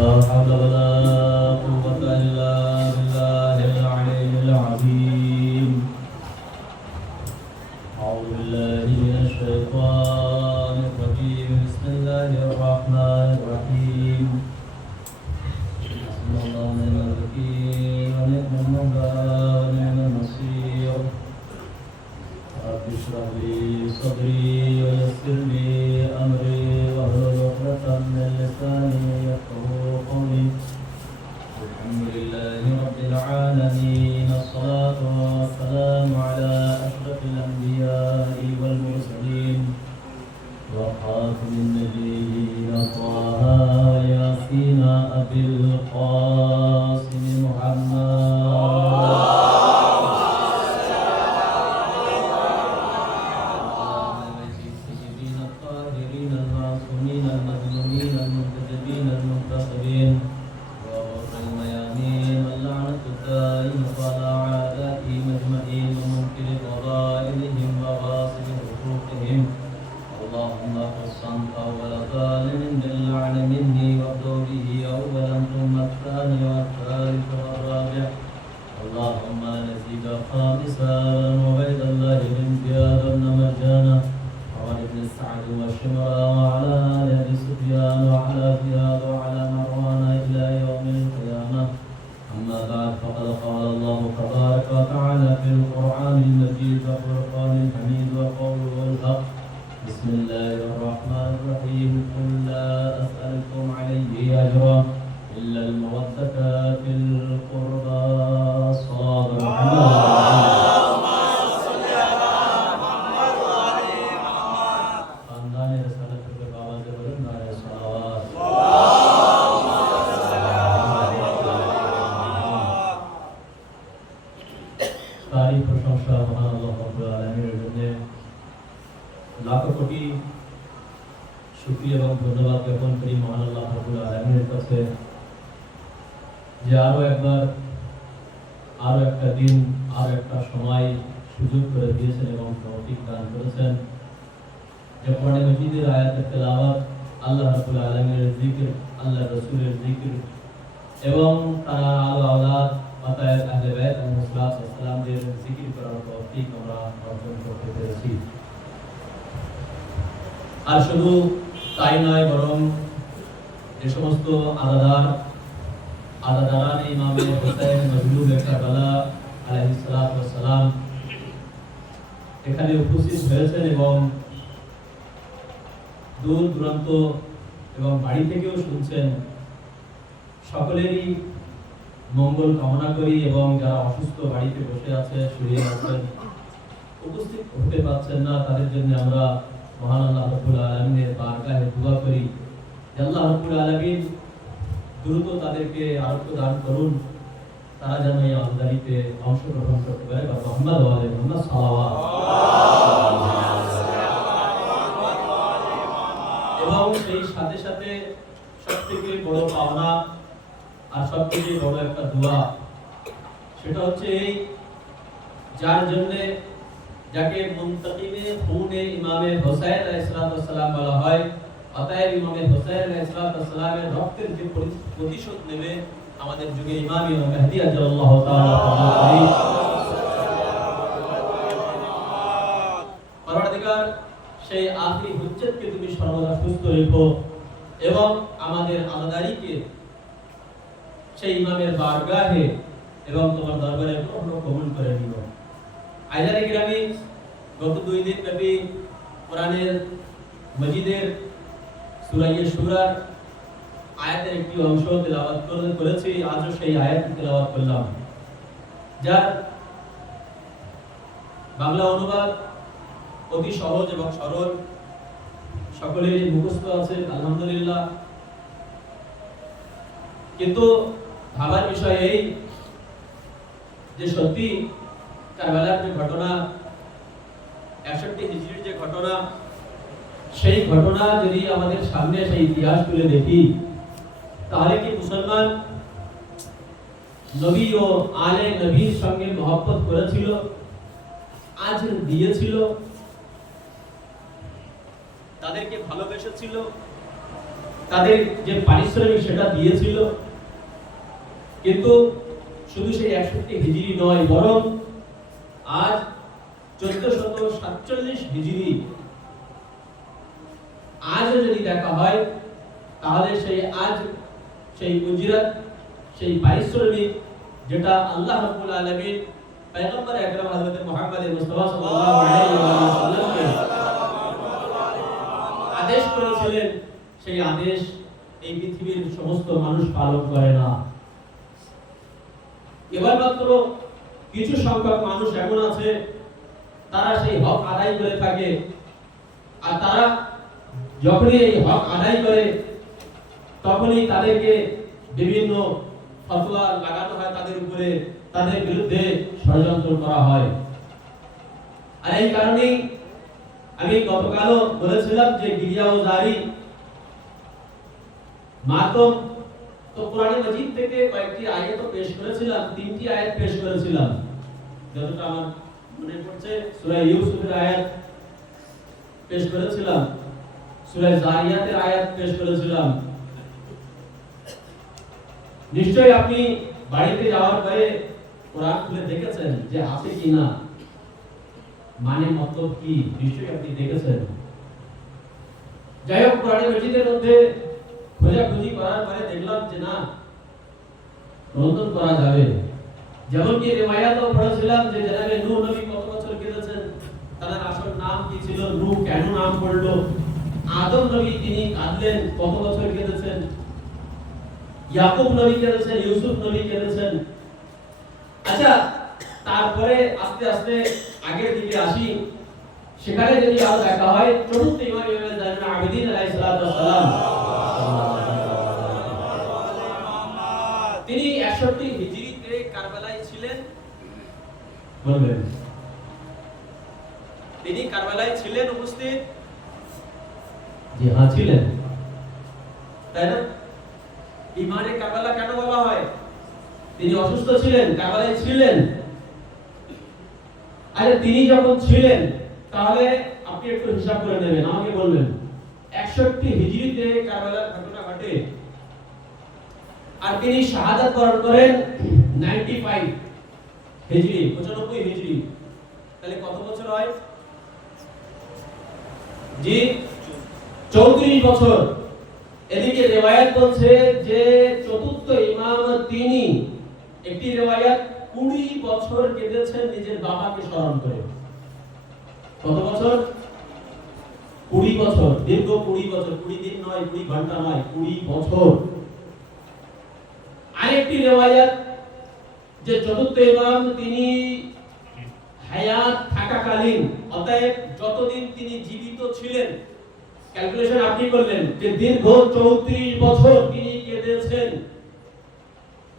لا حول ولا قوة إلا بالله العلي العظيم. أعوذ بالله من الشيطان الرجيم. بسم الله الرحمن الرحيم. حسبنا الله ونعم الوكيل ونعم المولى ونعم النصير. رب اشرح لي صدري ويسر لي أمري واحلل عقدة من لساني يفقهوا قولي. الحمد لله رب العالمين. الصلاة والسلام على أشرف الأنبياء والمرسلين وخاتم النبيين طه ياسين أبي القاسم محمد. اللهم نزيد خامسا وبيد الله الامتياز والنمجانا وعن ابن السعد والشمرا وعلى آل أبي سفيان وعلى زياد وعلى مروان إلى يوم القيامة. أما بعد فقد قال الله تبارك وتعالى في القرآن المجيد والفرقان الحميد وقوله الحق. بسم الله الرحمن الرحيم. قل لا أسألكم عليه أجرا إلا المودة في القربى. صلى اللهم صل على محمد وعلى محمد. خاندان رسالت کے بابا سے بلند ہے صلوات. اللهم صل على محمد. তারই প্রশংসা মহান আল্লাহ রাব্বুল আলামিনের জন্য লাখ কোটি শুকরিয়া এবং ধন্যবাদ জ্ঞাপন করি মহান আল্লাহ রাব্বুল আলামিনের কাছে যে আরো একটা দিন আরো একটা সময় সুযোগ করে দিয়েছেন এবং তৌফিক দান করেছেন যে কোরআন মাজিদের আয়াতের তেলাওয়াত, আল্লাহ রাব্বুল আলামিনের জিকির, আল্লাহ রাসূলের জিকির এবং তার আলো আওলাদ মাতায়ের আহলে বাইত আলাইহিসসালাতু ওয়াসসালামদের জিকির করার তৌফিক আমরা অর্জন করতে পেরেছি। আর শুধু তাই নয়, বরং যে সমস্ত আদাদারান ইমামে হুসাইন মজলুবে কারবালা আলাইহিস সালাতু ওয়াস সালাম এখানে উপস্থিত হয়েছেন এবং দূর দূরান্ত এবং বাড়ি থেকেও শুনছেন, সকলেরই মঙ্গল কামনা করি এবং যারা অসুস্থ বাড়িতে বসে আছে, শুয়ে আছেন, উপস্থিত হতে পারছেন না, তাদের জন্য আমরা মহান আল্লাহ রাব্বুল আলামিনের বারগাহে দোয়া করি যে আল্লাহ রাব্বুল আলামিন দ্রুত তাদেরকে আরোগ্য দান করুন, তারা যেন এই আমদানিতে অংশগ্রহণ করতে পারে। বা মুহাম্মদ ওয়া আলি মুহাম্মদ সাল্লাল্লাহু এবং সেই সাথে সাথে সবথেকে বড় পাওনা আর সবথেকে বড় একটা দোয়া, সেটা হচ্ছে এই যার জন্য যাকে মুনতাকিমে খুনে ইমামে হুসাইন আলাইহিস সালাম বলা হয়, অতএব ইমামে হুসাইন আলাইহিস সালামের রক্তের যে প্রতিশোধ নেবে আমাদের যুগে ইমাম মেহদী আজলাল্লাহু তাআলা পরওয়ারদিগার সেই আখিরি হুজ্জতকে তুমি সর্বদা সুস্থ রেখো এবং আমাদের আলাদারিকে সেই ইমামের বারগাহে এবং তোমার দরবারে কবুল করে নিও। আইজারে কিরামি, গত 2 দিন ব্যাপী কোরআনের মজিদের সূরা ইয়ে-শুরার আয়াতের একটি অংশ তেলাওয়াত করেছি। আজও সেই আয়াত তেলাওয়াত করলাম, যার বাংলা অনুবাদ অতি সহজ এবং সরল, সকলেরই মুখস্থ আছে আলহামদুলিল্লাহ। কিন্তু ভাবার বিষয় এই যে সত্যি কারবালার যে ঘটনা, 61 হিজরির যে ঘটনা, সেই ঘটনা যদি আমাদের সামনে সেই ইতিহাস তুলে দেখি, তাহলে কি মুসলমান নবী ও আলে নবীর সঙ্গে মহব্বত করেছিল, আজ দিয়েছিল, তাদেরকে ভালোবেসেছিল, তাদের যে পারিশ্রমিক সেটা দিয়েছিল। কিন্তু শুধু সেই 61 হিজরি নয়, বরং আজ 1447 হিজরি আজও যদি দেখা হয় তাহলে সেই উজরাত, সেই পারিশ্রমিক যেটা আল্লাহ রাব্বুল আলামিন পয়গম্বর আকরাম হযরত মুহাম্মদ মুস্তাফা সাল্লাল্লাহু আলাইহি ওয়াসাল্লামকে আদেশ করেছিলেন, সেই আদেশ এই পৃথিবীর সমস্ত মানুষ পালন করে না। এবার মাত্র কিছু সংখ্যক মানুষ এমন আছে তারা সেই হক আদায় করে থাকে, আর তারা যখনই এই হক আদায় করে তখনই তাদেরকে বিভিন্ন ফতোয়া লাগানো হয় তাদের উপরে, তাদের বিরুদ্ধে ষড়যন্ত্র করা হয়। আর এই কারণেই আমি গতকালও বলেছিলাম যে গিরিয়া ও জারি মাতম, তো কোরআনে মাজিদ থেকে কয়েকটি আয়াত পেশ করেছিলাম, 3টি আয়াত পেশ করেছিলাম যতটা আমার মনে পড়ছে। সূরা ইউসুফের আয়াত পেশ করেছিলাম, সূরা জারিয়াতের আয়াত পেশ করেছিলাম। নিশ্চয়ই আপনি বাড়িতে যাওয়ার পরে কোরআন খুলে দেখেছেন যে আছে কিনা, মানে মতলব কি, নিশ্চয়ই আপনি দেখেছেন। যাই হোক, কোরআনে মাজিদের মধ্যে খোঁজাখুঁজি করার পরে দেখলাম যে না, রন্ধন করা যাবে। যেমন কি রিওয়ায়াতও পড়েছিলাম যে জনাবে নূহ নবী কত বছর কেঁদেছেন, তার আসল নাম কি ছিল, নূহ কেন নাম পড়লো, আদম নবী তিনি কাঁদলেন, কত বছর কেঁদেছেন, ইয়াকুব নবী কেঁদেছেন, ইউসুফ নবী কেঁদেছেন। আচ্ছা, তারপরে আস্তে আস্তে আগের দিকে আসি, সেখানে যদি আরো দেখা হয় চতুর্থ ইমাম জাইনুল আবেদিন আলাইহিস সালাম, তিনি 61 হিজরিতে কারবালায় ছিলেন। বলবেন তিনি কারবালায় ছিলেন উপস্থিত? জি হ্যাঁ, ছিলেন, তাই না? ইমানে কারবালা কেন বলা হয়? তিনি অসুস্থ ছিলেন, কারবালায় ছিলেন। আরে তিনি যখন ছিলেন তাহলে আপনি একটু হিসাব করে নেবেন, আমাকে বলবেন 61 হিজরিতে কারবালার ঘটনা ঘটে, আর তিনি শাহাদাত বরণ করেন 95 হিজরি, 95 হিজরি, তাহলে কত বছর হয়? জি 34 বছর। এদিকে রিওয়ায়াত বলছে যে চতুর্থ ইমাম তিনি, একটি রিওয়ায়াত 20 বছর কেঁদেছেন নিজের বাবাকে স্মরণ করে। কত বছর? 20 বছর, দীর্ঘ 20 বছর, 20 দিন নয়, 20 ঘন্টা নয়, 20 বছর। আরেকটি রিওয়ায়াত যে চতুর্থ ইমাম তিনি হায়াত থাকাকালীন, অতএব যতদিন তিনি জীবিত ছিলেন, ক্যালকুলেশন আপনি করলেন যে দীর্ঘ 34 বছর তিনি কেঁদেছেন।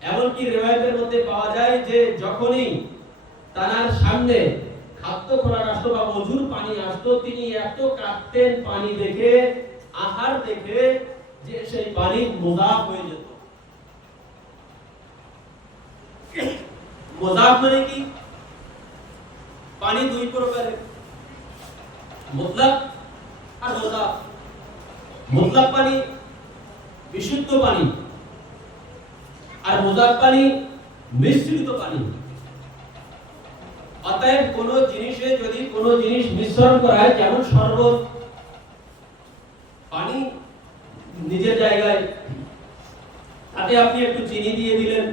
এমনকি রিওয়ায়াতের মধ্যে পাওয়া যায় যে যখনই তার সামনে খাদ্য খোরাক আসতো বা ওযুর পানি আসতো, তিনি এত কাঁদতেন পানি দেখে, আহার দেখে, যে সেই পানি মুযাফ হয়ে যেত। মুযাফ মানে কি? পানি দুই প্রকারের, মুতলাক আর মুযাফ। মুতলাক পানি বিশুদ্ধ পানি, আর মুযাফ পানি মিশ্রিত পানি। অতএব কোন জিনিসে যদি কোন জিনিস মিশ্রণ করা হয়, যেমন শরবত, পানি নিজের জায়গায়, তাতে আপনি একটু চিনি দিয়ে দিলেন,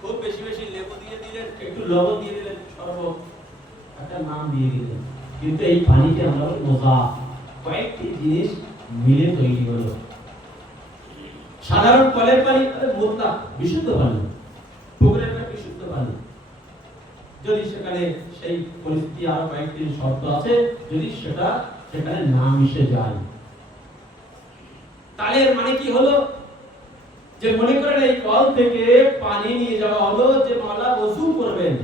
খুব বেশি বেশি লেবু দিয়ে দিলেন, একটু লবণ দিয়ে দিলেন, শরবত একটা নাম দিয়ে দিলেন, কিন্তু এই পানিকে আমরা বলি মুযাফ, কয়েকটি জিনিস মিলে তৈরি হলো। সাধারণ কলের পানি মুতলাক বিশুদ্ধ পানি, পুকুরের পানি বিশুদ্ধ পানি, যদি সেখানে সেই পরিস্থিতি আরো কয়েকটি শর্ত আছে, যদি সেখানে না মিশে যায়, তাহলে মানে কি হলো, যে মনে করেন এই কল থেকে পানি নিয়ে যাওয়া হলো যে মাওলা ওযু করবেন,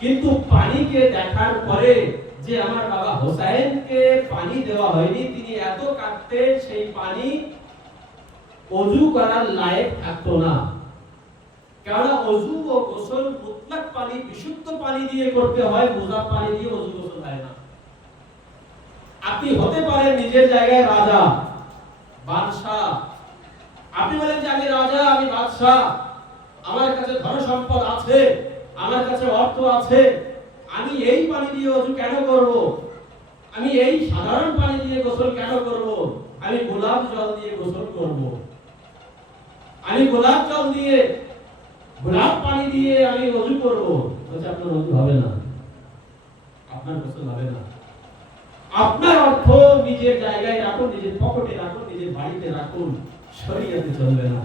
কিন্তু পানিকে দেখার পরে যে আমার বাবা হোসেনকে পানি দেওয়া হয়নি, তিনি এত কাঁদতেন, সেই পানি ওযু করার লায়ক থাকতো না। কারণ ওযু ও গোসল মুতলাক পানি, বিশুদ্ধ পানি দিয়ে করতে হয়, মুযাফ পানি দিয়ে ওযু গোসল হয় না। আপনি হতে পারেন নিজের জায়গায় রাজা, বাদশা, বাদশা, আমার কাছে ধন সম্পদ আছে, আমার কাছে অর্থ আছে, আমি এই পানি দিয়ে ওযু কেন করব? আমি এই সাধারণ পানি দিয়ে গোসল কেন করব? আমি গোলাপ জল দিয়ে গোসল করব। আমি গোলাপ জল দিয়ে, গোলাপ পানি দিয়ে আমি ওযু করব। বলছে আপনার ওযু হবে না, আপনার গোসল হবে না। আপনার অর্থ নিজের জায়গায় রাখুন, নিজের পকেটে রাখুন, নিজের বাড়িতে রাখুন, শরীয়তে চলবে না।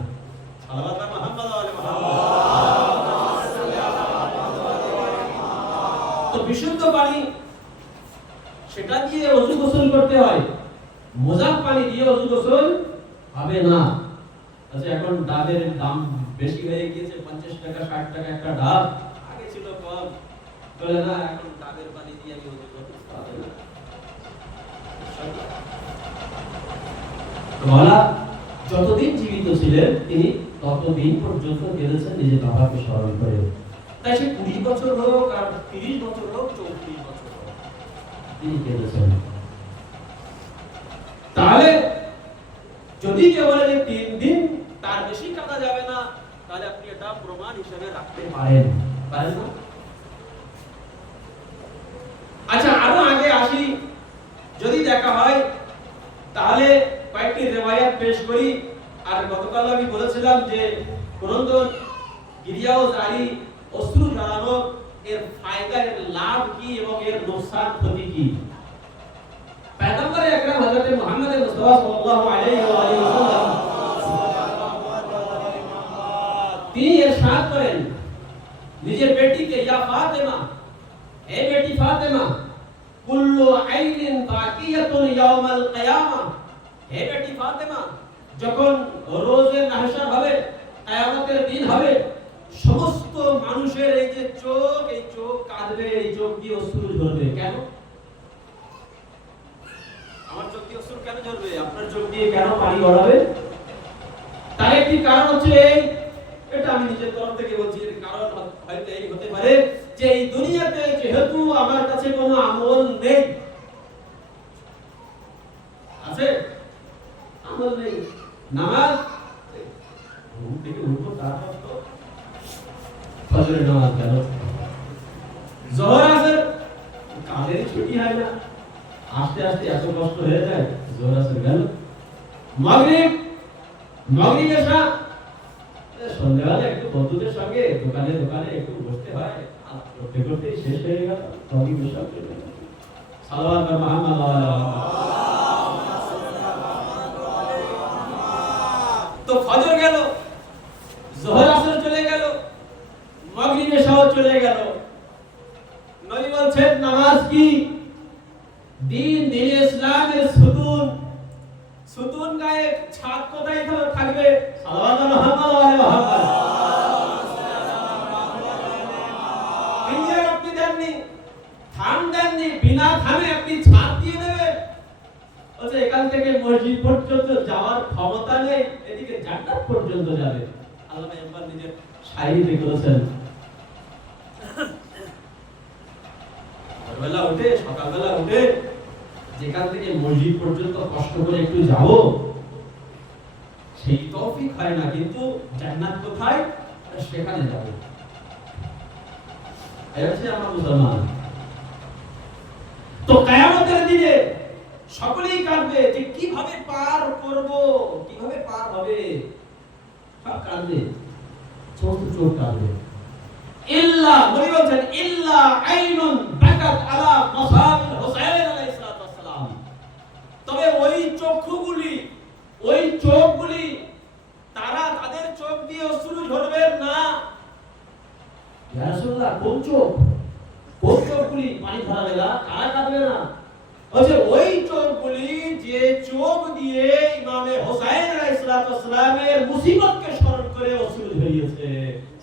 সালাওয়াত মুহাম্মদ ওয়া আলি মুহাম্মদ। তো বিশুদ্ধ পানি সেটা দিয়ে ওযু গোসল করতে হয়, মোজাব পানি দিয়ে ওযু গোসল হবে না। আচ্ছা এখন ডাবের দাম বেশি হয়ে গিয়েছে, 50 টাকা 60 টাকা একটা ডাব, আগে ছিল কম, বলে না এখন ডাবের পানি দিয়ে আমি ওযু করতে পারবো না। মাওলা যতদিন জীবিত ছিলেন তিনি ততদিন পর্যন্ত কেঁদেছেন নিজের বাবাকে স্মরণ করে। তাই সে 20 বছর হোক আর 30 বছর হোক 34 বছর হোক তিনি কেঁদেছেন। তাহলে যদি কেউ বলে যে 3 দিন তার বেশি কাটা যাবে না, তাহলে আপনি এটা প্রমাণ হিসেবে রাখতে পারেন, পারেন না? আচ্ছা আরো আগে আসি, যদি দেখা হয় তাহলে কয়েকটি রিওয়ায়াত পেশ করি। আর গতকাল আমি বলেছিলাম যে কুরআন গিরিয়াও জারি, অশ্রু ঝরানো, এর ফায়দা, এর লাভ কি এবং এর নোকসান ক্ষতি কি। পয়গম্বর আকরাম হযরত মুহাম্মদ মুস্তাফা সাল্লাল্লাহু আলাইহি ওয়া আলিহি ওয়াসাল্লাম তিনি ইরশাদ করেন নিজের বেটিকে, ইয়া ফাতেমা, হে বেটি ফাতেমা, কুল্লু আইনিন বাকিয়াতুন ইয়াউমাল কিয়ামা, হে বেটি ফাতেমা, যখন রোজে মাহশর হবে, কিয়ামতের দিন হবে, সমস্ত মানুষের এই যে চোখ, এই চোখ কাঁদবে, এই চোখ দিয়ে অশ্রু ঝরবে। কেন? আমার চোখ দিয়ে অশ্রু কেন ঝরবে? আপনার চোখ দিয়ে কেন পানি গড়াবে? তার একটি কারণ হচ্ছে এই, এটা আমি নিজের তরফ থেকে বলছি, এর কারণ হয়তো এই হতে পারে যে এই দুনিয়াতে যেহেতু আমার কাছে কোনো আমল নেই, আছে আমল নেই, নামাজ ঘুম থেকে উঠবো তারপর তো ফজরের নামাজ গেল, জোহর আসর কাদের ছুটি হয় না, আস্তে আস্তে এত কষ্ট হয়ে যায়, জোহর আসর গেল, মাগরিব এশা, সন্ধ্যাবেলা একটু বন্ধুদের সঙ্গে দোকানে একটু বসতে হয়, করতে করতে শেষ হয়ে গেল, মাগরিব এশা চলে গেল। সালাওয়াত মুহাম্মদ ওয়া আলি মুহাম্মদ। তো ফজর গেল, জোহর আসর চলে গেল, মাগরিব এশাও চলে গেল। নবী বলছেন নামাজ কি? দিন ইসলামের সুতুন গায়ে ছাদ কোথায় থাকবে? সালাওয়াত মুহাম্মদ ওয়া আলি মুহাম্মদ। ইঞ্জিনিয়ার আপনি দেননি, থাম দেননি, বিনা থামে আপনি ছাদ দিয়ে দেবেন। বলছে এখান থেকে মসজিদ পর্যন্ত যাওয়ার ক্ষমতা নেই, এদিকে জান্নাত পর্যন্ত যাবে। আল্লাহ একবার নিজের শায়রিতে করেছেন, সকালবেলা উঠে যেখান থেকে মসজিদ পর্যন্ত কষ্ট করে একটু যাব, সেই তৌফিক হয় না, কিন্তু জান্নাত কোথায় সেখানে যাব। এই হচ্ছে আমরা মুসলমান। তো কিয়ামতের দিনে সকলেই কাঁদবে যে কিভাবে পার করব, কিভাবে পার হবে, সব কাঁদবে, সমস্ত চোখ কাঁদবে। ইল্লা, নবী বলেন ইল্লা আইনুন বাকাত আলা মাসাবিল হুসাইন আলাইহিস সালাম, তবে ওই চোখগুলি তারা তাদের চোখ দিয়ে অশ্রু ঝরবে না। ইয়া রাসূলুল্লাহ, কোন চোখগুলি পানি ঝরাবে না, কারা কাঁদবে না? বলছে ওই চোখগুলি যে চোখ দিয়ে ইমামে হুসাইন আলাইহিস সালামের মুসিবতকে স্মরণ করে অশ্রু ঝরিয়েছে।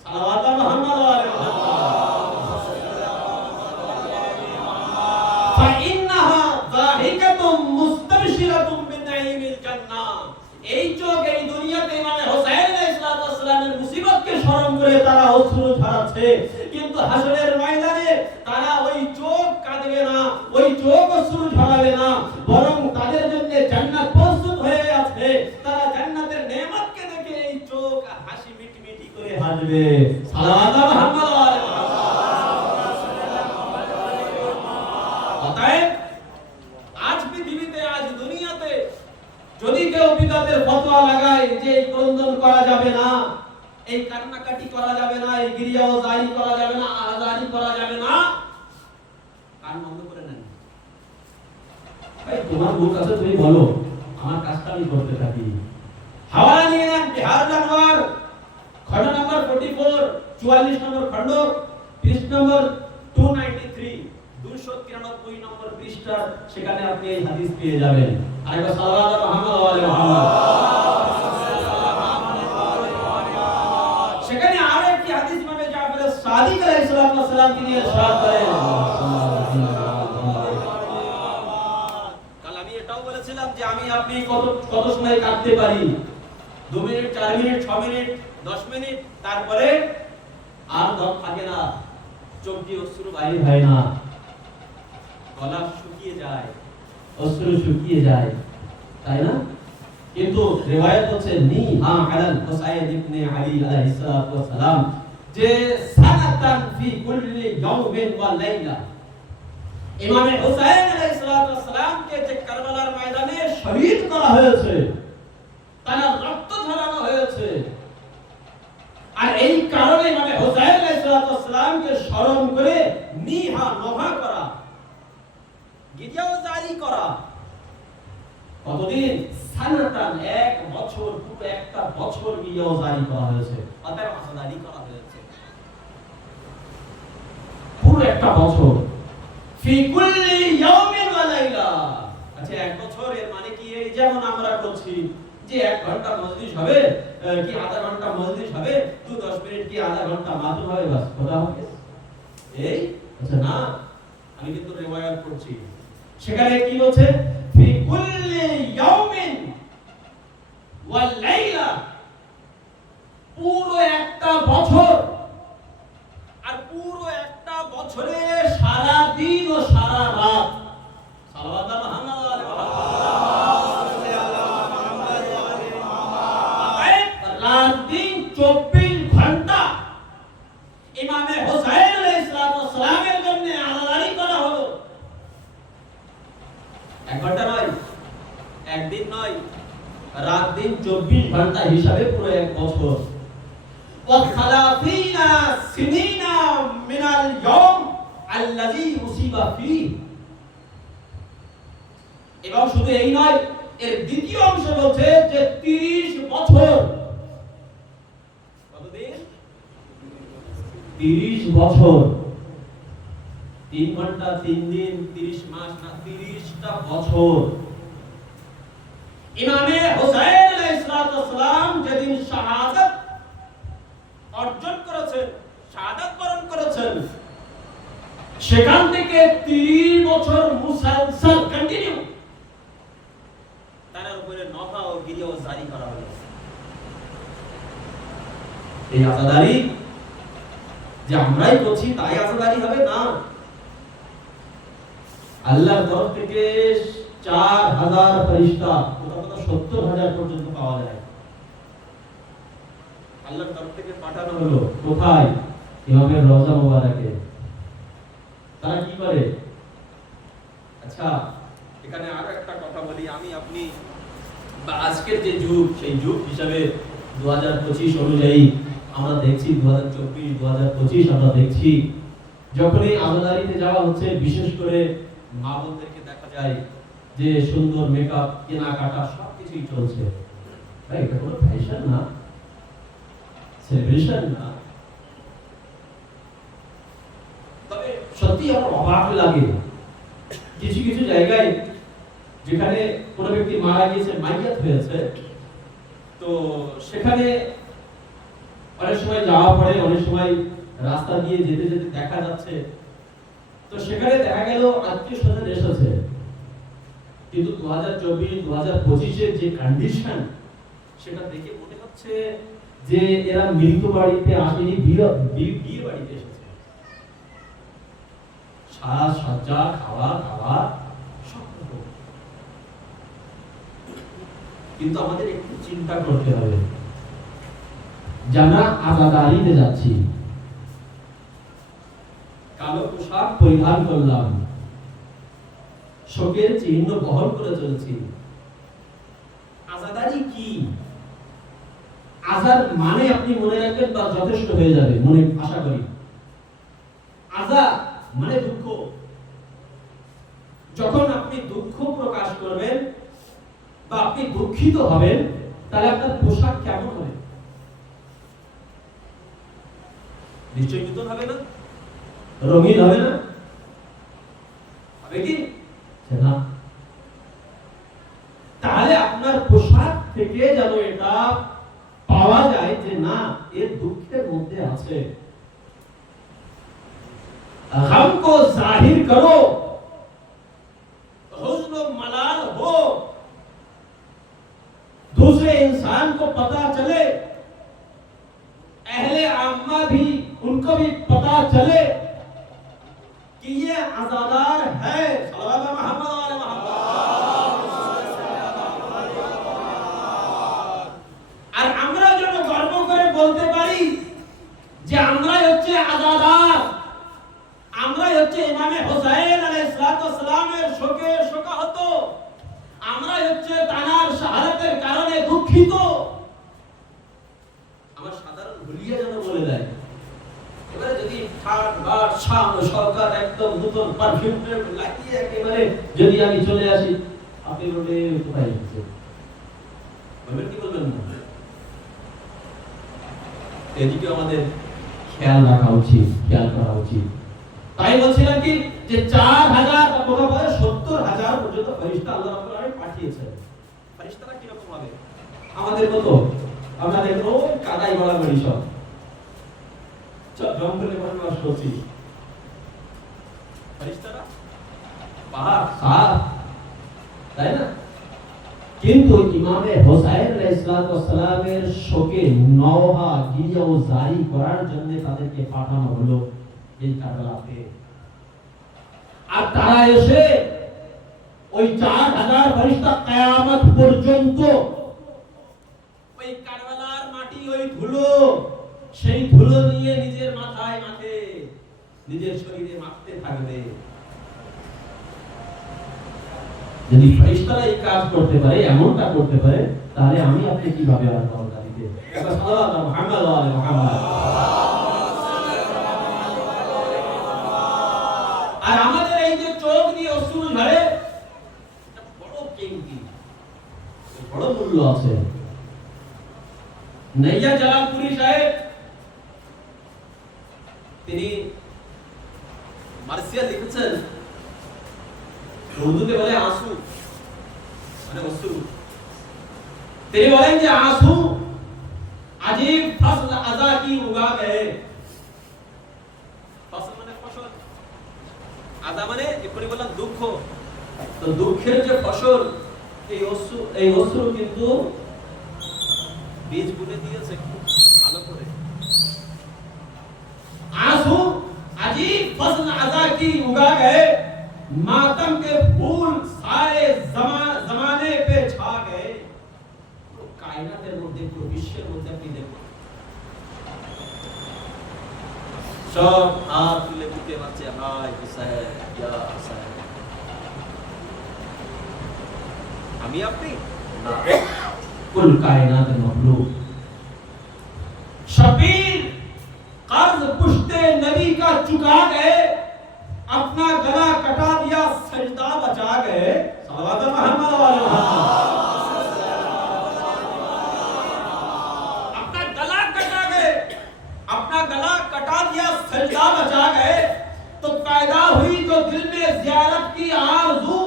সালাওয়াত মুহাম্মদ ওয়া আলি মুহাম্মদ। ফাইন্নাহা যাহিকাতুম মুস্তাবশিরাতুম বিনাঈমিল জান্নাহ, এই চোখ এই দুনিয়াতে ইমামে হুসাইন আলাইহিস সালামের মুসিবতকে স্মরণ করে তারা অশ্রু ঝরাচ্ছে, কিন্তু হাসরের ময়দানে তারা ওই চোখ কাঁদবে না, ওই চোখ অশ্রু ঝরাবে না, বরং তাদের জন্য জান্নাত প্রস্তুত হয়ে আছে। তারা জান্নাতের নেয়ামতকে দেখে এই চোখ হাসি মিটমিট আসবে। সালাওয়াত মুহাম্মদ ওয়া আলি অতএব আজ পৃথিবীতে, আজ দুনিয়াতে যদি কেউ বিদআতের ফতোয়া লাগায় যে এই ক্রন্দন করা যাবে না, এই কান্নাকাটি করা যাবে না, এই গিরিয়াও জারি করা যাবে না, আজারি করা যাবে না, কান বন্ধ করে নেন। ভাই তোমার মুখ আছে, তুমি বলো, আমার কাজটা আমি করতে থাকি। হাওয়ালা নিয়ে নেন বিহার জানোয়ার খণ্ড নম্বর 44, 44 নম্বর খণ্ড, পৃষ্ঠা নম্বর 293, 293 নম্বর পৃষ্ঠা, সেখানে আপনি এই হাদিস পেয়ে যাবেন। আরেকবার সাল্লাল্লাহু মুহাম্মদ ওয়া আলি মুহাম্মদ। সেখানে আরো একটি হাদিস ইমামে জাফর সাদিক আলাইহিস সালাম তিনি ইরশাদ করেন, কাল আমি এটাও বলেছিলাম যে আমি আপনি কত সময় কাঁদতে পারি, 2 মিনিট, 4 মিনিট, 6 মিনিট, 10 মিনিট, তারপরে আর দম থাকে না, চোখ দিয়ে অশ্রু বাইরে হয় না, গলা শুকিয়ে যায়, অশ্রু শুকিয়ে যায়, তাই না? কিন্তু রিওয়ায়াত হচ্ছে নিহা আলাল হুসাইন ইবনে আলী আলাইহিস সালাতু ওয়াস সালাম যে সানাতান ফি কুল্লি ইয়াউমিন ওয়া লাইলা, ইমাম হুসাইন আলাইহিস সালাতু ওয়াস সালাম কে যে কারবালার ময়দানে শহীদ করা হয়েছে, তার রক্ত ঝরানো হয়েছে, আর এই কারণে ইমাম হুসাইন আলাইহিস সালাতু ওয়াস সালাম কে স্মরণ করে নিহা নোহা করা, গিরিয়াও জারি করা, কতদিন? সানাতান, 1 বছর, পুরো একটা বছর গিরিয়াও জারি করা হয়েছে, অতএব আজারি করা হয়েছে পুরো একটা বছর, ফি কুল্লি ইয়াউমিন ওয়া লাইলা। আচ্ছা 1 বছর এর মানে কি? এই যেমন আমরা করছি যে 1 ঘন্টা মজলিস হবে কি আধা ঘন্টা মজলিস হবে, 10 মিনিট কি আধা ঘন্টা মাত্র হবে, বাস কথা হবে এই? আচ্ছা না, আমি কিন্তু রিওয়ায়াত পড়ছি, সেখানে কি বলছে? ফি কুল্লি ইয়াউমিন ওয়া লাইলা, পুরো একটা বছর, আর পুরো একটা বছরে সারা দিন ও সারা রাত। সালাওয়াত মুহাম্মদ ওয়া আলি মুহাম্মদ। রাত দিন 24 ঘন্টা ইমামে হুসাইন আলাইহিস সালামের জন্য আলাদা করা হলো। 1 ঘন্টা নয়, একদিন নয়, রাত দিন 24 ঘন্টা হিসাবে পুরো 1 বছর। ওয়া খালাফিনা সিনিনা মিনাল ইয়াউম আল্লাযী উসিবা ফি। এবং শুধু এই নয়, এর দ্বিতীয় অংশ বলছে যে 30 বছর। কতদিন? 30 বছর। 3 ঘন্টা 3 দিন, 30 মাস না, 30টা বছর। ইমামে হুসাইন আলাইহিস সালাম যেদিন শাহাদাত অর্জন করেছেন, শাহাদাত বরণ করেছেন, সেখান থেকে 30 বছর মুসলসল কন্টিনিউ তার উপরে নফা ও গিরিয়াও জারি করা হয়েছে। এই আজাদারি যে আমরাই করছি তাই আজাদারি হবে না, আল্লাহর তরফ থেকে 4000 ফেরেশতা, কোথাও 70000 পর্যন্ত পাওয়া যায়, আল্লাহর তরফ থেকে পাঠানো হলো। কোথায়? ইমামের রওজা মুবারাকে। তারা কি করে? আচ্ছা এখানে আরো একটা কথা বলি, আমি আপনি বা আজকের যে যুগ, সেই যুগ হিসাবে 2025 অনুযায়ী আমরা দেখছি, 2024 2025 আমরা দেখছি, যখনই আজাদারিতে যাওয়া হচ্ছে, বিশেষ করে মা বোনদেরকে দেখা যায় যে সুন্দর মেকআপ, কেনাকাটা সবকিছুই চলছে। ভাই এটা কোনো ফ্যাশন না, সেলিব্রেশন না। তবে সত্যি আমার অবাক লাগে কিছু কিছু জায়গায় যেখানে কোনো ব্যক্তি মারা গিয়েছে, মাইয়াত হয়েছে, তো সেখানে অনেক সময় যাওয়া পড়ে, অনেক সময় রাস্তা দিয়ে যেতে যেতে দেখা যাচ্ছে, তো সেখানে দেখা গেল আত্মীয় স্বজন এসেছে, কিন্তু 2024 2025 এর যে কন্ডিশন, সেটা দেখে মনে হচ্ছে যে এরা মৃত বাড়িতে আসেনি, বিয়ে বাড়িতে এসেছে। সারা সজ্জা, খাওয়া খাওয়া সব রকম। কিন্তু আমাদের একটু চিন্তা করতে হবে, যে আমরা আজাদারিতে যাচ্ছি, কালো পোশাক পরিধান করলাম, শোকের চিহ্ন বহন করে চলেছি। আজাদারি কি? আজাদ মানে আপনি মনে রাখবেন বা যথেষ্ট হয়ে যাবে, মনে আশা করি। আজাদ মানে দুঃখ। যখন আপনি দুঃখ প্রকাশ করবেন বা আপনি দুঃখিত হবেন, তাহলে আপনার পোশাক কেমন হবে? নিশ্চয়ই নতুন হবে না, রঙিন হবে না, হবে কি না? তাহলে আপনার পোশাক থেকে যেন এটা পাওয়া যায় যে না, এর দুঃখের মধ্যে আছে। गम को जाहिर करो, हुज़्न व मलाल हो, दूसरे इंसान को पता चले, अहले आम्मा भी, उनको भी पता चले कि ये आजादार है। सल्लल्लाहु अलैहि वसल्लम। আর আমরা যেন গর্ব করে বলতে পারি যে আমরাই হচ্ছে আজাদার, আমরাই হচ্ছে ইমামে হোসেন আলাইহিস সালামের শোকে শোকাহত, আমরাই হচ্ছে তানার শাহাদাতের কারণে দুঃখিত। আমার সাধারণ ভুলিয়া যেন বলে দেয়। এবারে যদি ঠাট বাট শান সরকার একদম নতুন পারফিউম লাগিয়ে একেবারে যদি আমি চলে আসি, আপনি বলে কোথায় যাচ্ছে বলবেন কি বলবেন না? এদিকে আমাদের খেয়াল রাখা উচিত, খেয়াল করা উচিত। তাই বলছিলাম কি যে 4000 কথা বলে 70000 পর্যন্ত ফেরেশতা আল্লাহ রাব্বুল আলামিন পাঠিয়েছেন। ফেরেশতারা কি রকম হবে? আমাদের মতো আমরা দেখো কাদাই গলা গড়ি সব জঙ্গলে বসবাস করছি। ফেরেশতারা পাহাড় সাপ, তাই না? কিন্তু ইমামে হোসেন আলাইহিস সালামের শোকে নওহা গিয়ে ও জারি করার জন্য তাদেরকে পাঠানো হলো এই কারবালাতে। আর তারা এসে ওই 4000 ফেরেশতা কিয়ামত পর্যন্ত ওই কারবালার মাটি, ওই ধুলো, সেই ধুলো নিয়ে নিজের মাথায় মাথে, নিজের শরীরে মাখতে থাকবে। যদি ফেরেশতারা এই কাজ করতে পারে, এমনটা করতে পারে, তাহলে আমি আপনি কিভাবে আর দরকার দিতে? একবার সাল্লাল্লাহু আলাইহি মুহাম্মদ। আর আমাদের এই যে চোখ দিয়ে অশ্রু ঝরে, এটা বড় কিমতি, বড় মূল্য আছে। নাইয়া জালালপুরি সাহেব তিনি মার্সিয়া লিখেছেন, উর্দুতে বলে आंसू মানে অশ্রু। তিনি বলেন যে आंसू अजीब फसल अज़ा की उगा गए। फसल মানে ফসল, আযা মানে এক্ষুনি বললাম দুঃখ। তো দুঃখের যে ফসল, এই অশ্রু কিন্তু বীজ বুনে দিয়েছে খুব ভালো করে। आंसू अजीब फसल अज़ा की उगा गए, मातम के फूल सारे जमाने पे छा गए। तो कायनातेर মধ্যে, পুরো বিশ্বের মধ্যে আপনি দেখুন, সব হাত তুলে বুকে বাঁচে, হায় হুসাইন, ইয়া হুসাইন। আমি আপনি না, কুল কায়নাতের মখলুক। शबीर कर्ज पुश्ते नबी का चुका गए, अपना गला कटा दिया सजदा बचा गए। सल्लल्लाहु अलैहि वसल्लम। अपना गला कटा गए, अपना गला कटा दिया सजदा बचा गए। तो पैदा हुई जो दिल में ज़ियारत की आरज़ू,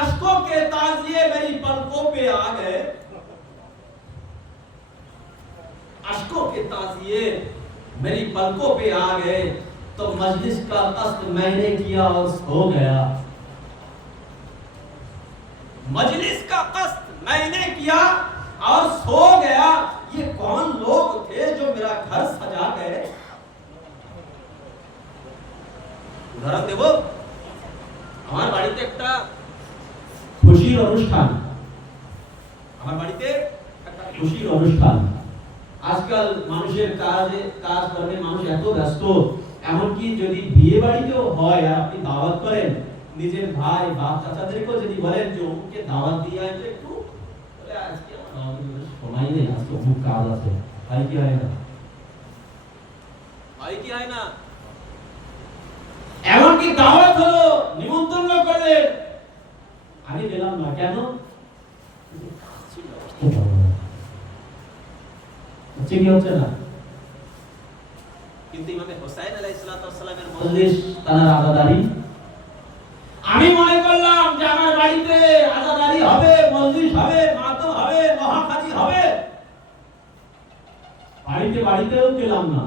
अश्कों के ताज़िए मेरी पलकों पे आ गए। अश्कों के ताज़िए मेरी पलकों पे आ गए। तो मजलिस का कस्द मैंने किया और सो गया। मजलिस का कस्द मैंने किया और सो गया। ये कौन लोग थे जो मेरा घर सजा गए? উদাহরণ দেব, আমার বাড়িতে একটা খুশির অনুষ্ঠান, আমার বাড়িতে একটা খুশির অনুষ্ঠান। আজকাল মানুষের কাজ কর্মে মানুষ এত ব্যস্ত, এমনকি যদি বিয়ে বাড়িতেও হয় আর আপনি দাওয়াত করেন, নিজের ভাই বাপ চাচাদেরকেও যদি বলেন যে অমুককে দাওয়াত দিয়ে আসবে একটু, বলে আজকে আমার দাওয়াতের সময় নেই, আজকে অমুক কাজ আছে। হয় কি হয় না? হয় কি হয় না? এমনকি দাওয়াত হলো, নিমন্ত্রণ করলেন, আমি গেলাম না, কেন? হচ্ছে কি হচ্ছে না? কিন্তু ইমামে হোসেন আলাইহিস সালামের মজলিস তার আজাদারি, আমি মনে করলাম যে আমার বাড়িতে আজাদারি হবে, মজলিস হবে, মাতম হবে, মহাকাজি হবে, বাড়িতেও গেলাম না,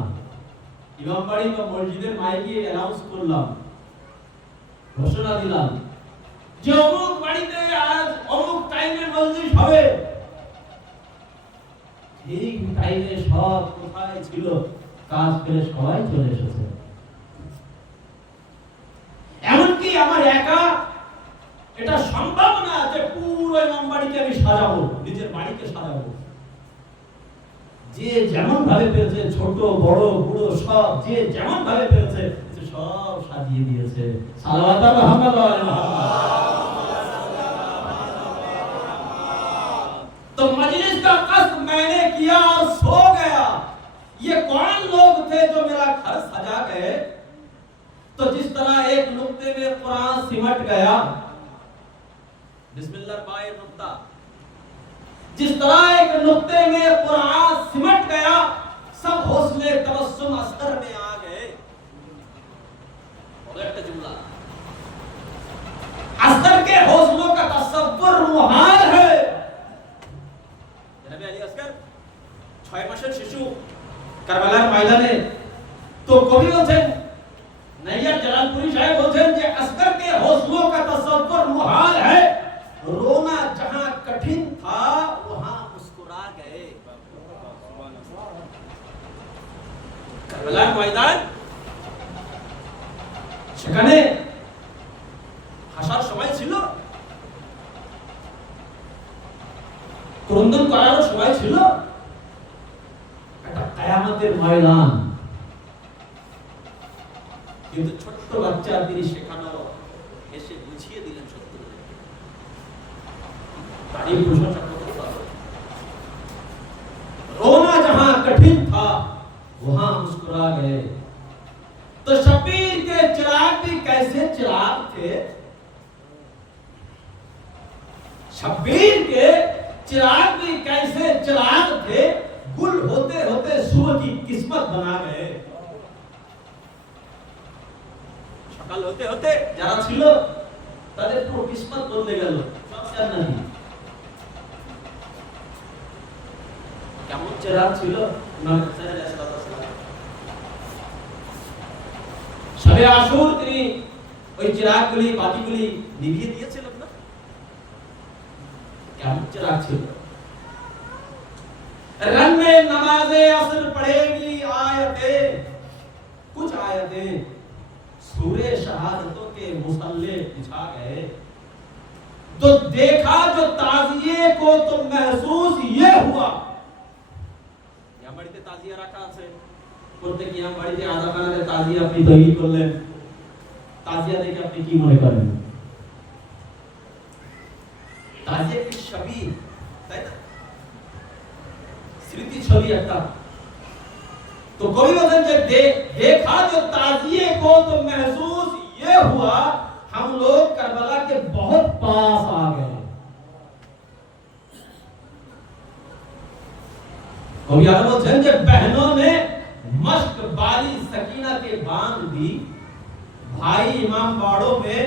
ইমাম বাড়ি বা মসজিদের মাইকে অ্যানাউন্স করলাম, ঘোষণা দিলাম যে অমুক বাড়িতে আজ অমুক টাইমে মজলিস হবে। ঠিক টাইমে সব কোথায় ছিল, কাজ করে সবাই চলে এসেছে। এমনকি আমার একা এটা সম্ভব না যে পুরো ইমাম বাড়িকে আমি সাজাবো, নিজের বাড়িকে সাজাবো। যে যেমন ভাবে পেরেছে, ছোট বড় বুড়ো সব যে যেমন ভাবে পেরেছে সব সাজিয়ে দিয়েছে। সালাওয়াত মুহাম্মদ ওয়া আলি মুহাম্মদ। तो मजलिस का कस्द मैंने किया और सो गया। ये कौन लोग थे जो मेरा घर सजा गए? तो जिस तरह एक नुक्ते में कुरान सिमट गया, बिस्मिल्लाह बाय नुक्ता, जिस तरह एक नुक्ते में कुरान सिमट गया, सब हौसले तबस्सुम असर में आ गए। और एक जुमला, असर के हौसलों का तसव्वुर मुहाल है। जनाब अली असगर 6 মাসের শিশু কারবালার ময়দানে, তো কবি বলছেন, नैयर जलालपुरी साहब बोलते हैं कि अस्कर के हौसलों का तसव्वुर मुहाल है, रोना जहां कठिन था वहां मुस्कुरा गए। কারবালার ময়দান, সেখানে হাসার সময় ছিল, ক্রন্দন করার সময় ছিল, এটা কিয়ামতের ময়দান। কিন্তু ছোট্ট বাচ্চা তিনি শেখানো এসে বুঝিয়ে দিলেন সত্য। তারই প্রশংসা করতে হবে। रोना जहां कठिन था वहां मुस्कुरा गए। तो शबीर के चिराग भी कैसे चिराग थे? शबीर के चिराग भी कैसे चिराग थे, गुल होते होते सुबह की किस्मत बना गए। সকাল হতে হতে যারা ছিল তাদের পুরো কিসমত বদলে গেল, সব জান্নাতি। কেমন চেহারা ছিল ইমাম হোসেন আলাইহিস সালাম। শবে আশুর তিনি ওই চিরাগগুলি, বাতিগুলি নিভিয়ে দিয়েছিলেন না? কেমন চিরাগ ছিল। रन में नमाज़े असर पढ़ेगी आयतें, कुछ आयतें सूरे शहादतों के मुसल्ले बिछा गए। तो देखा जो ताजिए को तो महसूस ये हुआ, यहाँ बाड़ीते ताजिया रखा আছে, প্রত্যেক यहाँ বাড়িতে আধা বানাতে তাজিয়া আপনি তৈরি করলেন, তাজিয়া দেখে আপনি কি মনে করেন? তাজিয়া কি ছবি, তাই না? স্মৃতি ছবি একটা। तो कवि वचन जब देखा जो ताजिए को तो महसूस ये हुआ, हम लोग करबला के बहुत पास आ गए। कवि वचन जब बहनों ने मश्क बाली सकीना के बांध दी, भाई इमाम बाड़ों में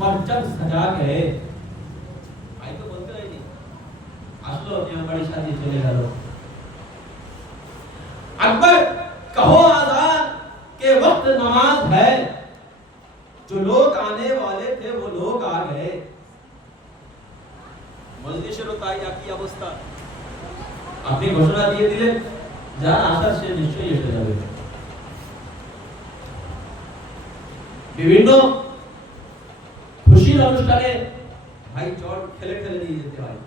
परचम सजा गए। भाई तो बोलते रहे नहीं, আসলো ইমাম বাড়ি সাজিয়ে চলে গেল। अकबर कहो आजान के वक्त नमाज है, जो लोग आने वाले थे वो लोग आ गए। মজলিসেরও তাই একই অবস্থা। আপনি ঘোষণা দিয়ে দিলেন যার আশা সে নিশ্চয়ই এসে যাবে। বিভিন্ন খুশির অনুষ্ঠানে ভাই চট ঠেলে ঠেলে নিয়ে যেতে হয়।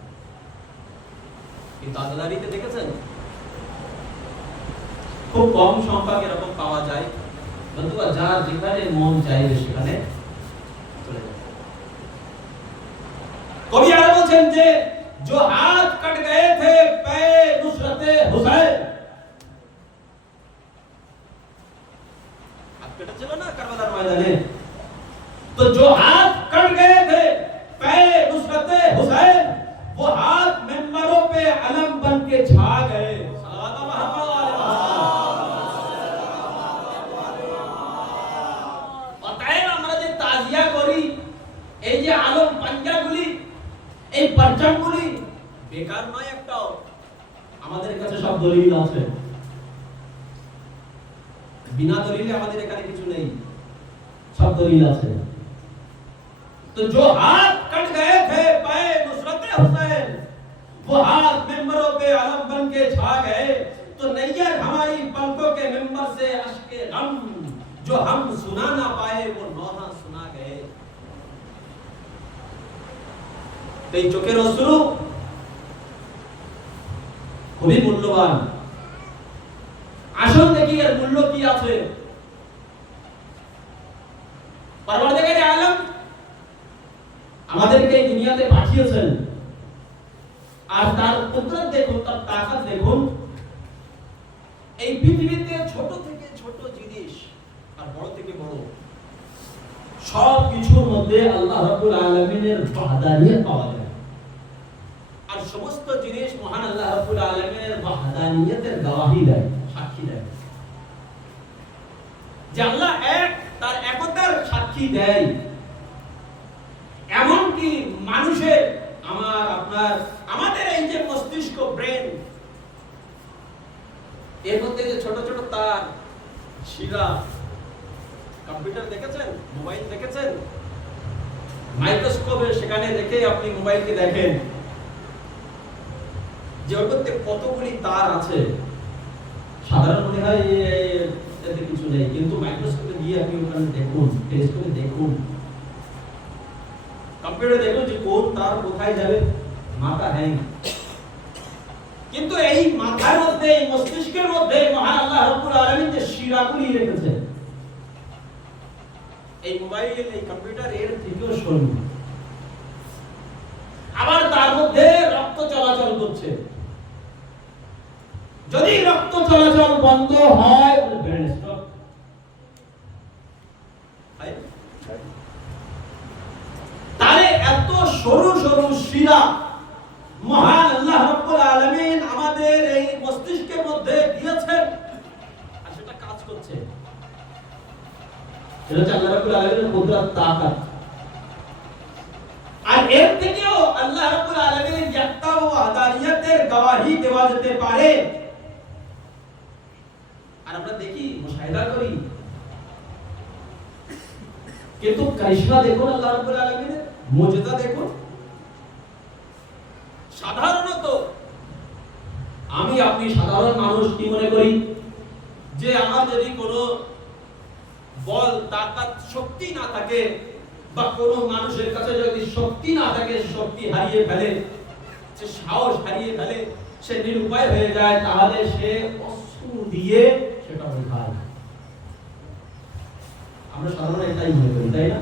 কিন্তু আজাদারিতে দেখেছেন খুব কম সংখ্যক এরকম পাওয়া যায়, নতুবা যার যেখানে মন চাইবে সেখানে চলে যাবে। কবি আরো বলছেন যে जो हाथ कट गए थे पे नुसरते हुसैन, हाथ कटा चलो ना करबलार मैदाने, तो जो हाथ कट गए थे पे नुसरते हुसैन, वो हाथ मिंबरों पे अलम बन के छा गए। सलावत मोहम्मद অতএব আমরা যে তাজিয়া করি, এই যে আলম পাঞ্জাগুলি, এই পরচমগুলি বেকার নয় একটাও, আমাদের কাছে সব দলিল আছে, বিনা দলিলে আমাদের এখানে কিছু নেই, সব দলিল আছে। তো जो हाथ कट गए थे पे नुसरत हुसैन, वो हाथ मिंबरों पे अलम बन के छा गए, तो नैया हमारी पलकों के मिंबर से अश्के गम, जो हम सुना ना पाए वो नौहा सुना गए। तो এই চোখের অশ্রু খুবই মূল্যবান। আসল দেখি এর মূল্য কি আছে। পরওয়ারদিগার আলম আমাদেরকে এই দুনিয়াতে পাঠিয়েছেন, আর তার কুদরত দেখুন, তার তাকাত দেখুন। এই পৃথিবীতে ছোট থেকে ছোট জিনিস আর বড় থেকে বড় সব কিছুর মধ্যে আল্লাহ রাব্বুল আলামিনের ওয়াহদানিয়ত পাওয়া যায়। আর সমস্ত জিনিস মহান আল্লাহ রাব্বুল আলামিনের ওয়াহদানিয়তের গওয়াহি দেয়, সাক্ষী দেয় যে আল্লাহ এক, তার একতার সাক্ষী দেয়। এমন কি মানুষের, আমার আপনার, আমাদের এই যে মস্তিষ্ক, ব্রেন, এর মধ্যে যে ছোট ছোট তার, শিরা, কম্পিউটার দেখেছেন, মোবাইল দেখেছেন, মাইক্রোস্কোপে সেখানে রেখে আপনি মোবাইলকে দেখেন যে ওর মধ্যে কতগুলি তার আছে। সাধারণ মনে হয় এতে কিছু নেই, কিন্তু মাইক্রোস্কোপে গিয়ে আপনি ওখানে দেখুন, টেলিস্কোপে দেখুন, কম্পিউটারে দেখুন যে কোন তার কোথায় যাবে, মাথা হ্যাং। কিন্তু এই মাথার মধ্যে, এই মস্তিষ্কের মধ্যে মহান আল্লাহ রাব্বুল আলামিন যে শিরাগুলি রেখেছে, এই মোবাইল, এই কম্পিউটার এর থেকেও সরু। আবার তার মধ্যে রক্ত চলাচল করছে। যদি রক্ত চলাচল বন্ধ হয় তাহলে ব্রেন স্ট্রোক হয়। তাহলে এত সরু সরু শিরা মহান আল্লাহ রাব্বুল আলামিন আমাদের এই মস্তিষ্কের মধ্যে দিয়েছেন, আর সেটা কাজ করছে। এটা হচ্ছে আল্লাহ রাব্বুল আলামিনের কুদরত, তাকাত। আর এর থেকেও আল্লাহ রাব্বুল আলামিনের ইয়াত্তা ও ওয়াহদানিয়তের গওয়াহি দেওয়া যেতে পারে। আর আমরা দেখি, মুশাহিদা করি, কিন্তু কারিশমা দেখুন আল্লাহ রাব্বুল আলামিনের, মুজিজা দেখুন। সাধারণত আমি, আপনি সাধারণ মানুষ কি মনে করি যে আমার যদি কোনো বল, তাকাত, শক্তি না থাকে, বা কোনো মানুষের কাছে যদি শক্তি না থাকে, শক্তি হারিয়ে ফেলে, সে সাহস হারিয়ে ফেলে, সে নিরুপায় হয়ে যায়, তাহলে সে অস্ত্র দিয়ে সেটা বোঝায়। আমরা সাধারণত এটাই মনে করি, তাই না?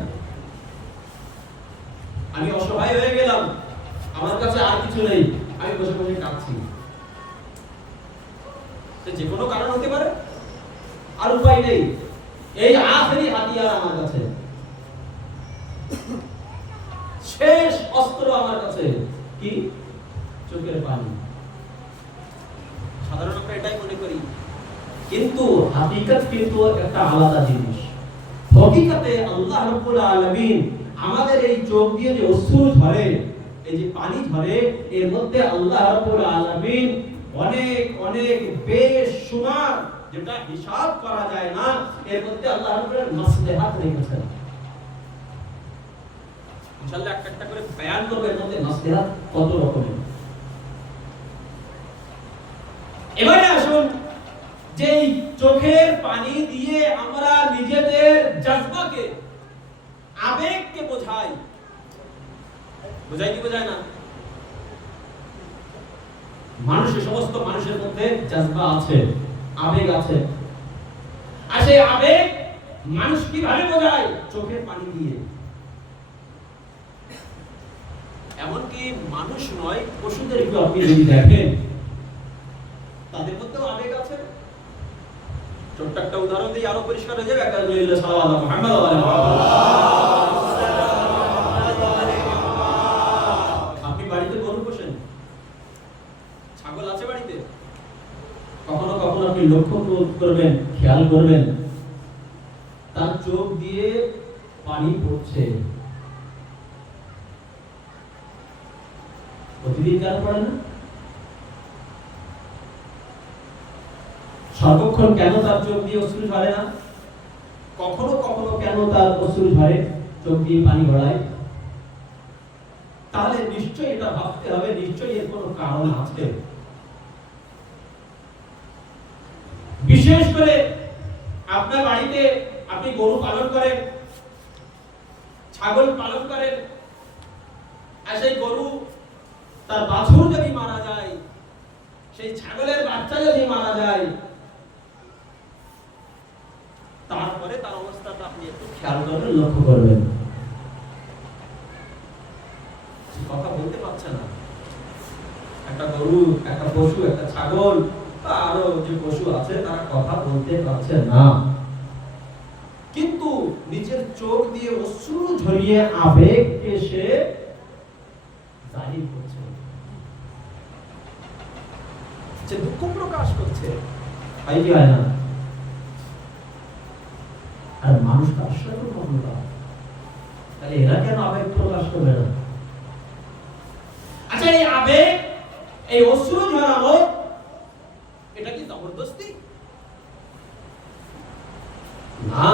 আমি অসহায় হয়ে গেলাম, আমার কাছে আর কিছু নেই, আমি বসে বসে কাঁদছি, যে কোনো কারণ হতে পারে, আর উপায় নেই, এই আখেরি হাতিয়ার আমার কাছে, শেষ অস্ত্র আমার কাছে কি? চোখের পানি। সাধারণত আমরা এটাই মনে করি, কিন্তু হাকিকত কিন্তু একটা আলাদা জিনিস। হকিকতে আল্লাহ রাব্বুল আলামিন আমাদের এই চোখ দিয়ে যে অশ্রু ঝরে, এই যে পানি ঝরে, এর মধ্যে আল্লাহ রাব্বুল আলামিন অনেক অনেক বেশুমার, যেটা হিসাব করা যায় না, এর মধ্যে আল্লাহ রাব্বুল মাসলাহাত রেখেছেন। ইনশাআল্লাহ একটা একটা করে বয়ান করব এর মধ্যে মাসলাহাত কত রকমের। এবারে আসুন, যে চোখের পানি দিয়ে আমরা নিজেদের জজবাকে, আবেগকে বোঝাই, বোঝাই কি বোঝায় না? মানুষের, সমস্ত মানুষের মধ্যে জজবা আছে, আবেগ আছে। আর সেই আবেগ মানুষ কিভাবে বোঝায়? চোখের পানি দিয়ে। এমনকি মানুষ নয়, পশুদেরকে আপনি যদি দেখেন তাদের মধ্যেও আবেগ আছে। ছোট্ট একটা উদাহরণ দিয়ে আরো পরিষ্কার হয়ে যাবে। আপনি বাড়িতে গরু পোষেন, ছাগল আছে বাড়িতে, কখনো কখনো আপনি লক্ষ্য করবেন, খেয়াল করবেন তার চোখ দিয়ে পানি পড়ছে। প্রতিদিন কেন পড়ে না? সর্বক্ষণ কেন তার চোখ দিয়ে অশ্রু ঝরে না? কখনো কখনো কেন তার অশ্রু ঝরে, চোখ দিয়ে পানি গড়ায়? তাহলে নিশ্চয়ই এটা ভাবতে হবে, নিশ্চয়ই এর কোনো কারণ আছে। বিশেষ করে আপনার বাড়িতে আপনি গরু পালন করেন, ছাগল পালন করেন, আর সেই গরু তার বাছুর যদি মারা যায়, সেই ছাগলের বাচ্চা যদি মারা যায়, তারপরে তার অবস্থাটা আপনি একটু খেয়াল করবেন, লক্ষ্য করবেন। কথা বলতে পারছে না। একটা গরু, একটা পশু, একটা ছাগল বা আরো যে পশু আছে তারা কথা বলতে পারছে না, কিন্তু নিজের চোখ দিয়ে অশ্রু ঝরিয়ে আবেগকে সে জাহির করছে, সে দুঃখ প্রকাশ করছে। হয় কি হয় না? আর মানুষ তো আশ্চর্য ক্ষমতা, তাহলে এরা কেন আবেগ প্রকাশ করবে না? আচ্ছা, এই আবেগ, এই অশ্রু ঝরানো, এটা কি জবরদস্তি? না,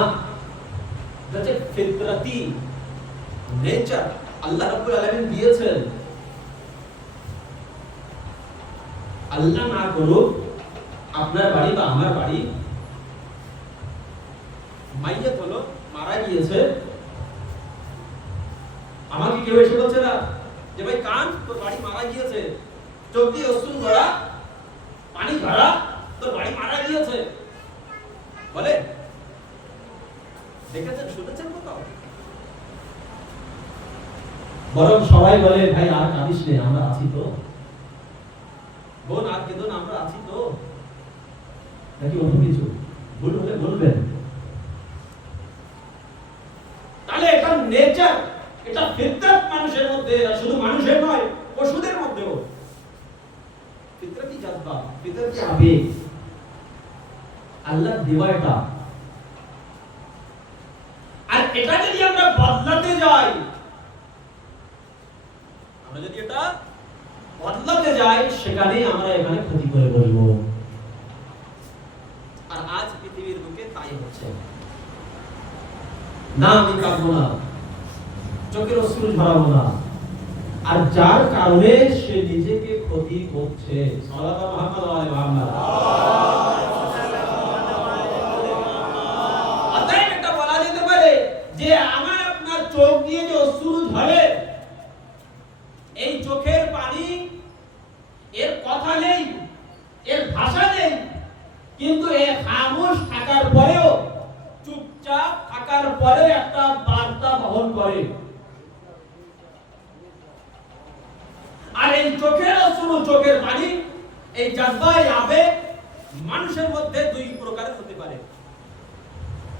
এটা যে ফিতরাতি নেচার আল্লাহ রাব্বুল আলামিন দিয়েছেন। আল্লাহ না করুক আপনার বাড়ি বা আমার বাড়ি মাইয়াত হলো, মারা গিয়েছে, আমাকে কেউ এসে বলছে না যে ভাই কান, তোর বাড়ি মারা গিয়েছে, চোখ দিয়ে অশ্রু ঝরা, পানি ঝরা, তোর বাড়ি মারা গিয়েছে বলে? দেখেছেন, শুনেছেন কোথাও? বরং সবাই বলে ভাই আর কাঁদিস নে, আমরা আছি তো, বোন আর কেঁদো না, আমরা আছি তো। নাকি অন্য কিছু? ভুল হলে বলবেন। তাহলে এটা নেচার, এটা ফিতরাত মানুষের মধ্যে, শুধু মানুষের নয়, পশুদের মধ্যেও ফিতরাতি জাযবা, ফিতরাতি আবেগ আল্লাহ দেওয়া এটা। আর এটা যদি আমরা বদলাতে যাই, সেখানেই আমরা এখানে ক্ষতি করে বসবো। আর আজ পৃথিবীর বুকে তাই হচ্ছে। না, আমি কাঁদবো না, চোখের অশ্রু ঝরাবো না, আর যার কারণে সে নিজেকে ক্ষতি করছে। সাল্লাল্লাহু আলাইহি ওয়া সাল্লাম। অতএব এটা বলা যেতে পারে যে আমার আপনার চোখ দিয়ে যে অশ্রু ঝরে, এই চোখের পানি, এর কথা নেই, এর ভাষা নেই, কিন্তু এর খামোশ থাকার পরেও, চুপচাপ থাকার পরেও একটা বার্তা বহন করে। আর এই চোখের অশ্রু, চোখের পানি, এই জাযবা, এই আবেগ মানুষের মধ্যে দুই প্রকারের হতে পারে।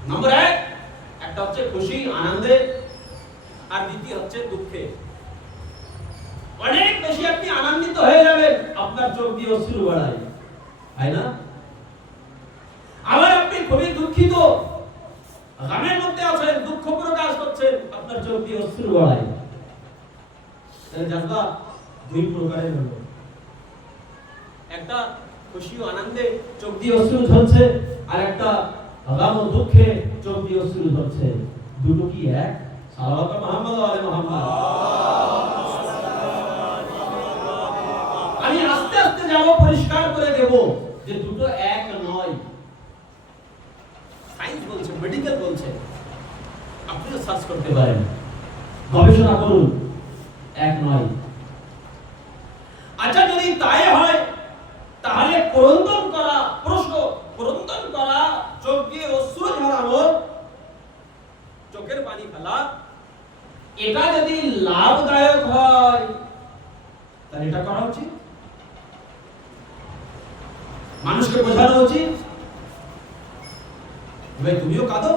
নম্বর এক, একটা হচ্ছে খুশি, আনন্দে, আর দ্বিতীয় হচ্ছে দুঃখে। অনেক বেশি আপনি আনন্দিত হয়ে যাবেন, আপনার চোখ দিয়ে অশ্রু গড়ায়, তাই না? আবার আপনি খুবই দুঃখিত, গামের মধ্যে আছেন, দুঃখ প্রকাশ করছেন, আপনার চোখ দিয়ে অশ্রু গড়ায়। তাহলে জাযবা দুই প্রকারের হলো। একটা খুশি ও আনন্দে চোখ দিয়ে অশ্রু ঝরছে, আর একটা গাম ও দুঃখে চোখ দিয়ে অশ্রু ঝরছে। দুটো কি এক? সাল্লাল্লাহু আলাইহি মুহাম্মদ। আমি আস্তে আস্তে যাব, পরিষ্কার করে দেব যে দুটো এক নয়। সায়েন্স বলছে, মেডিকেল বলছে, আপনিও সার্চ করতে পারেন, গবেষণা করুন, এক নয়। আচ্ছা, যদি তাই হয় তাহলে ক্রন্দন করা, প্রশ্ন এটা যদি লাভদায়ক হয় তাহলে এটা করা উচিত, মানুষকে বোঝানো উচিত, ভাই তুমিও কাঁদো।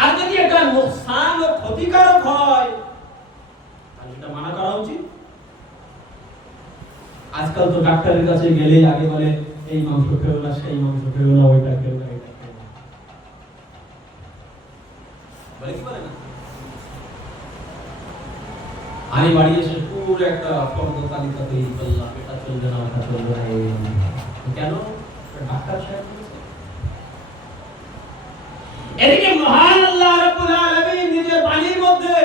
আর যদি এটা নোকসান ও ক্ষতিকারক হয় তাহলে এটা মানা করা উচিত। আজকাল তো ডাক্তারের কাছে গেলে আগে বলে এই মাংস খেও না, সেই মাংস খেও না, ওইটা খেও না, এটা খেও না, বলে কি বলে না? আমি বাড়ি এসে পুরো একটা ফর্দ তালিকা তৈরি করলাম, এটা চলবে না, ওটা চলবে না, কেন? ডাক্তার সাহেব বলেছে। এদিকে মহান আল্লাহ রাব্বুল আলামিন নিজের বাণীর মধ্যে,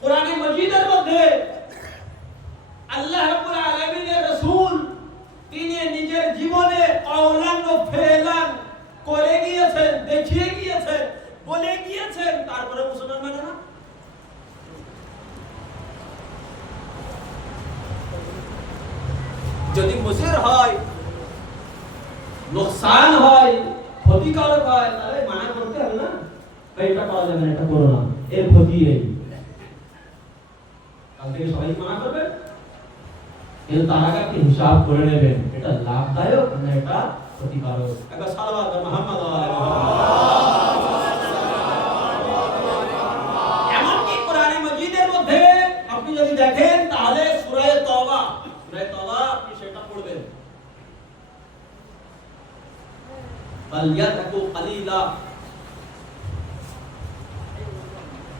কোরআনে মজিদের মধ্যে আল্লাহ রাব্বুল আলামিনের রাসূল তিনি নিজের জীবনে কওলান ও ফেলান করে গিয়েছেন, দেখিয়ে গিয়েছেন, বলে গিয়েছেন, তারপরে মুসলমান মানে না। যদি মুসির হয়, নোকসান হয়, ক্ষতিকারক হয়, তাহলে মানা করতে হবে না, এটা করা যাবে না, এটা করো না, এর ক্ষতি এই। কাল থেকে সবাই মানা করবে, কিন্তু তার আগে আপনি হিসাব করে নেবেন এটা লাভদায়ক না এটা ক্ষতিকারক। একবার সালাওয়াত মুহাম্মদ এমনকি কোরআনে মজিদের মধ্যে আপনি যদি দেখেন তাহলে সূরা তওবা আপনি সেটা পড়বেন, ফালইয়াতাকু কালিলা।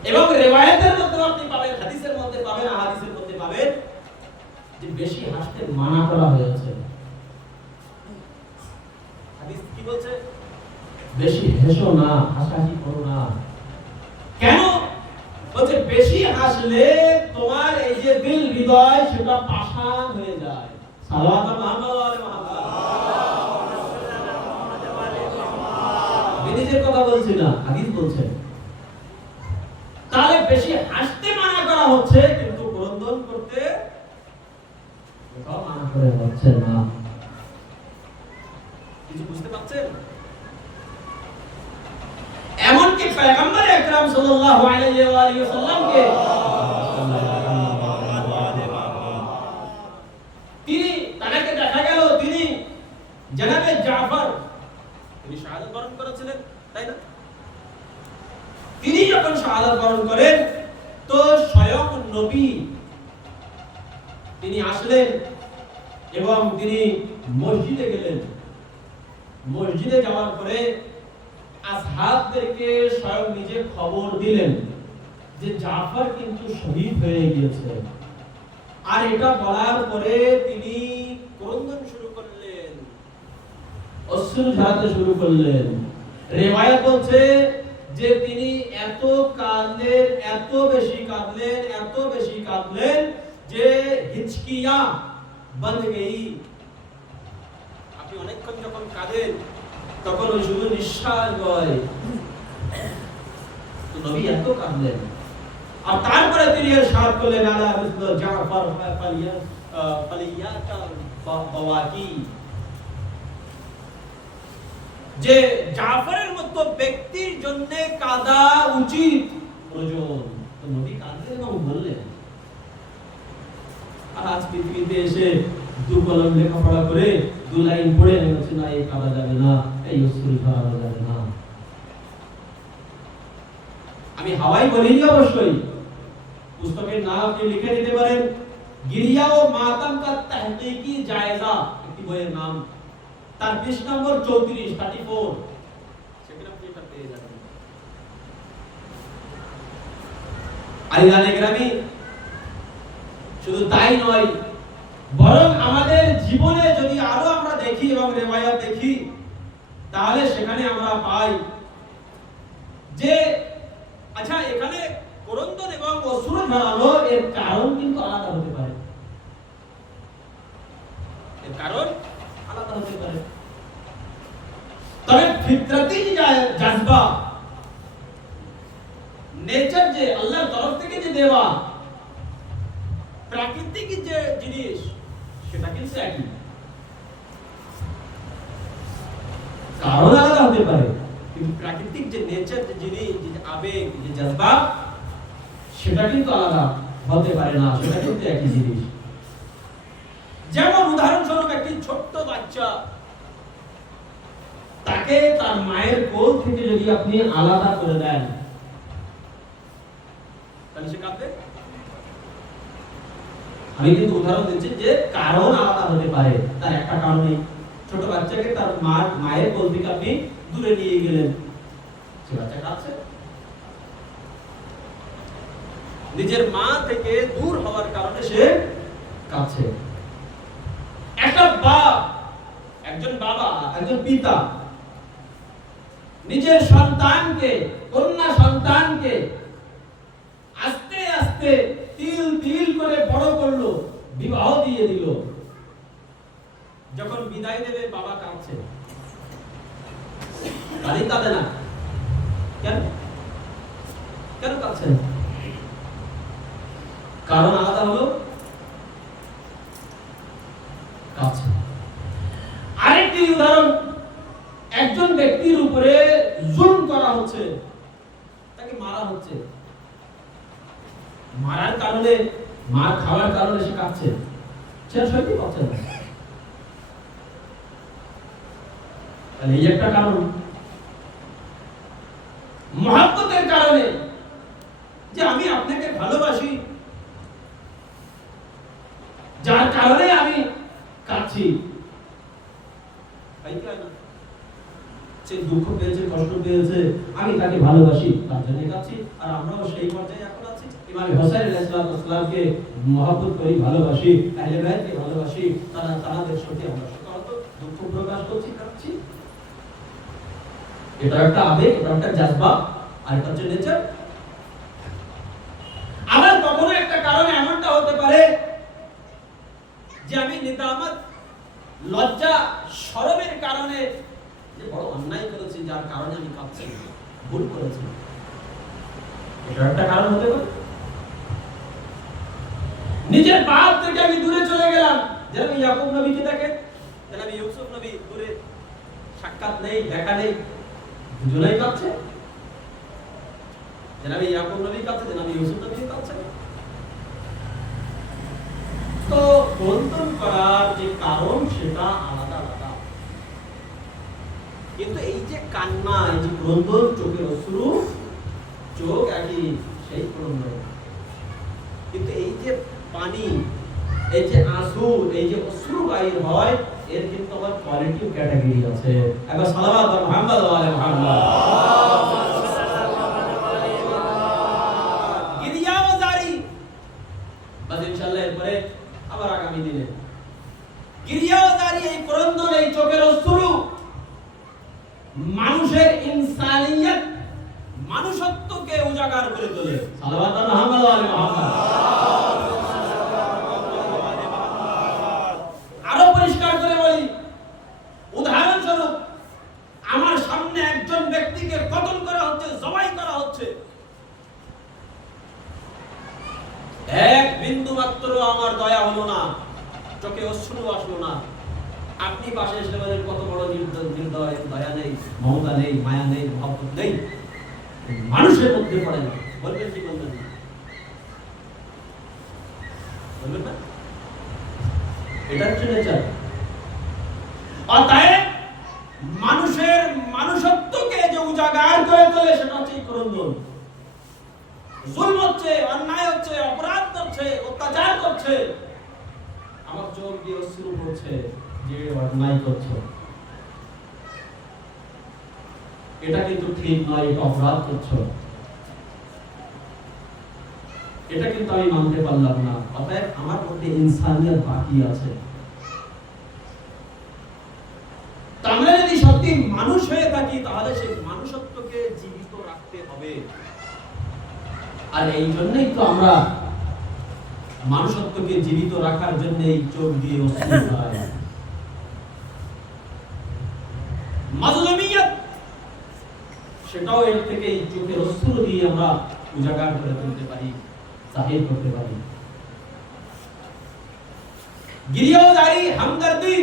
এবং রিওয়ায়াতের মধ্যে আপনি পাবেন, হাদিসের মধ্যে পাবেন, আহাদিসের মধ্যে পাবেন যে বেশি হাসতে মানা করা হয়েছে। হাদিস কি বলছে? বেশি হেসো না, হাসাহাসি করো না। কেন বলছে? বেশি হাসলে তোমার এই যে দিল, হৃদয়, সেটা পাষাণ হয়ে যায়। সালাওয়াত মুহাম্মদ ওয়া আলি মুহাম্মদ। নিজের কথা বলছি না, হাদিস বলছে। তাহলে বেশি হাসতে মানা করা হচ্ছে, কিন্তু ক্রন্দন করতে মানা করে হচ্ছে না। কিছু বুঝতে পারছেন? এমনকি পয়গম্বর আকরাম সাল্লাল্লাহু আলাইহি ওয়া আলিহি ওয়াসাল্লামকে তাকে দেখা গেল তিনি জনাবে জাফর তিনি শাহাদাত বরণ করেছিলেন, তাই না? তিনি যখন শাহাদাত বরণ করেন তো স্বয়ং নবী তিনি আসলেন এবং তিনি মসজিদে গেলেন। মসজিদে যাওয়ার পরে আসহাবদেরকে স্বয়ং নিজে খবর দিলেন যে জাফর কিন্তু শহীদ হয়ে গিয়েছে। আর এটা বলার পরে তিনি ক্রন্দন শুরু করলেন, অশ্রু ঝরাতে শুরু করলেন। রিওয়ায়াত বলছে যে তিনি এত কাঁদলেন, এত বেশি কাঁদলেন, এত বেশি কাঁদলেন যে হিচকিয়া বন্ধ গই। আপনি অনেকক্ষণ যখন কাঁদেন তখন ওই শুধু নিঃশ্বাস বয়, তো নবী এত কাঁদলেন। আর তারপরে তিনি ইরশাদ করলেন আলা মিসল জাফর ফালিয়াতা বাওয়াকি, যে জাফরের মতো ব্যক্তির জন্য কাঁদা উচিত, প্রয়োজন। তো নবী কাঁদলেন এবং বললেন। আর আজ পৃথিবীতে এসে দু কলম লেখাপড়া করে দু লাইন পড়ে গেছে, না এই কাঁদা যাবে না, এই অশ্রু ঝরানো যাবে না। আমি হাওয়াই বলিনি, অবশ্যই পুস্তকের নাম আপনি লিখে দিতে পারেন, গিরিয়া ও মাতাম কা তাহকিকি জায়েজা, একটি বইয়ের নাম, তার পৃষ্ঠা নম্বর 34 সেখানে আপনি এটা পেয়ে যাবেন। আইজানে গ্রামী, শুধু তাই নয়, বরং আমাদের জীবনে যদি আরো আমরা দেখি এবং রিওয়ায়াত দেখি তাহলে সেখানে আমরা পাই যে আচ্ছা এখানে ক্রন্দন এবং অশ্রু ঝরানো এর কারণ কিন্তু আলাদা হতে পারে, এর কারণ আলাদা হতে পারে। তবে ফিতরাতি জাযবা, নেচার যে আল্লাহর তরফ থেকে যে দেওয়া প্রাকৃতিক যে জিনিস সেটা কিন্তু একই, কারণ আলাদা হতে পারে কিন্তু প্রাকৃতিক যে নেচার, যে জিনিস, যে আবেগ, যে জজবা, সেটা কিন্তু আলাদা হতে পারে না, সেটা কিন্তু একই জিনিস। যেমন উদাহরণস্বরূপ একটি ছোট্ট বাচ্চা, তাকে তার মায়ের কোল থেকে যদি আপনি আলাদা করে দেন, তাহলে সে কাঁদবে? আমি কিন্তু উদাহরণ দিচ্ছি যে কারণ আলাদা হতে পারে, তার একটা কারণ নেই। ছোট বাচ্চাকে তার মায়ের কোল থেকে আপনি দূরে নিয়ে গেলেন, সে বাচ্চা কাঁদছে। নিজের মা থেকে দূর হওয়ার কারণে সে কাঁদছে। একটা বাপ, একজন বাবা, একজন পিতা নিজের সন্তানকে, কন্যা সন্তানকে আস্তে আস্তে তিল তিল করে বড় করলো, বিবাহ দিয়ে দিল, যখন বিদায় দেবে বাবা কাঁদছে। কাঁদে না? কেন কেন কাঁদছে? কারণ আলাদা হলো, কাঁদছে। আরেকটি উদাহরণ, একজন ব্যক্তির উপরে জুলুম করা হচ্ছে, তাকে মারা হচ্ছে, মারার কারণে, মার খাওয়ার কারণে সে কাঁদছে, সে সত্যি পাচ্ছে না। তাহলে এই একটা কারণ। মহব্বতের কারণে, যে আমি আপনাকে ভালোবাসি, যার কারণে আমি কাঁদছি। সে দুঃখ পেয়েছে, কষ্ট পেয়েছে, আমি তাকে ভালোবাসি, তার জন্য কাঁদছি। আর আমরাও সেই পর্যায়ে এখন আছি। ইমাম হোসেন আলাইহিস সালামকে মহব্বত করি, ভালোবাসি, আহলে বাইতকে ভালোবাসি, তাদের সাথে আমরা শোকাহত, দুঃখ প্রকাশ করছি, কাঁদছি। এটা একটা আবেগ, এটা একটা জজবা, আর এটা হচ্ছে নেচার। আবার কখনো একটা কারণে এমনটা হতে পারে যে আমি নিদামত, লজ্জা, শরমের কারণে যে বড় অন্যায় করেছি, যার কারণে আমি কাঁদছি, ভুল করেছি, এটা একটা কারণ হতে পারে। নিজের বাপ থেকে আমি দূরে চলে গেলাম, যেমন ইয়াকুব নবীকে দেখেন, যেমন ইউসুফ নবী দূরে, সাক্ষাৎ নেই, দেখা নেই, দুজনেই কাঁদছে। যেমন ইয়াকুব নবী কাঁদছে, যেমন ইউসুফ নবী কাঁদছে। তো ক্রন্দন করার যে কারণ সেটা আলাদা আলাদা, কিন্তু এই যে কান্না, এই যে ক্রন্দন, চোখের অশ্রু, চোখ একই, সেই ক্রন্দন। কিন্তু এই যে পানি, এই যে আঁসু, এই যে অশ্রু বাইর হয়, এর কিন্তু আবার কোয়ালিটি ক্যাটাগরি আছে। একবার সালাওয়াত আর মুহাম্মদ ওয়া আলে মুহাম্মদ। গিরিয়াও জারি, বাস ইনশাআল্লাহ এরপরে আবার আগামী দিনে গিরিয়াও জারি, এই ক্রন্দন, এই চোখের অশ্রু মানুষের ইনসানিয়ত, মানুষত্বকে উজাগার করে তোলে। সালাওয়াত আর মুহাম্মদ ওয়া আলে মুহাম্মদ। আরো পরিষ্কার করে বলি, উদাহরণস্বরূপ আমার সামনে একজন ব্যক্তিকে কতল করা হচ্ছে, জবাই করা হচ্ছে, এক বিন্দু মাত্র আমার দয়া হলো না, চোখে অশ্রু আসলো না। আপনি পাশে এসে বলেন কত বড় নির্দয়, দয়া নেই, মমতা নেই, মায়া নেই, মহব্বত নেই, মানুষের মধ্যে পড়ে না। বলবেন কি বলবেন না? বলবেন না? এটা হচ্ছে নেচার। অতএব মানুষের মানুষত্বকে যে উজাগার করে তোলে, সেটা হচ্ছে ক্রন্দন। জুলম হচ্ছে, অন্যায় হচ্ছে, অপরাধ করছে, অত্যাচার করছে, আমার চোখ দিয়ে অশ্রু পড়ছে, যে অন্যায় করছে, এটা কিন্তু ঠিক নয়, এটা অপরাধ করছো, এটা কিন্তু আমি মানতে পারলাম না। অতএব আমার মধ্যে ইনসানিয়ত বাকি আছে। আমরা যদি সত্যি মানুষ হয়ে থাকি, তাহলে সেই মানুষত্বকে জীবিত রাখতে হবে। আর এই জন্যই তো আমরা মানুষত্বকে জীবিত রাখার জন্য এই চোখ দিয়ে অশ্রু ঝরাই। মাজলুমিয়ত, সেটাও এর থেকে এই চোখের অশ্রু দিয়ে আমরা উজাগার করে তুলতে পারি, জাহির করতে পারি। গিরিয়াও জারি, হামদর্দি,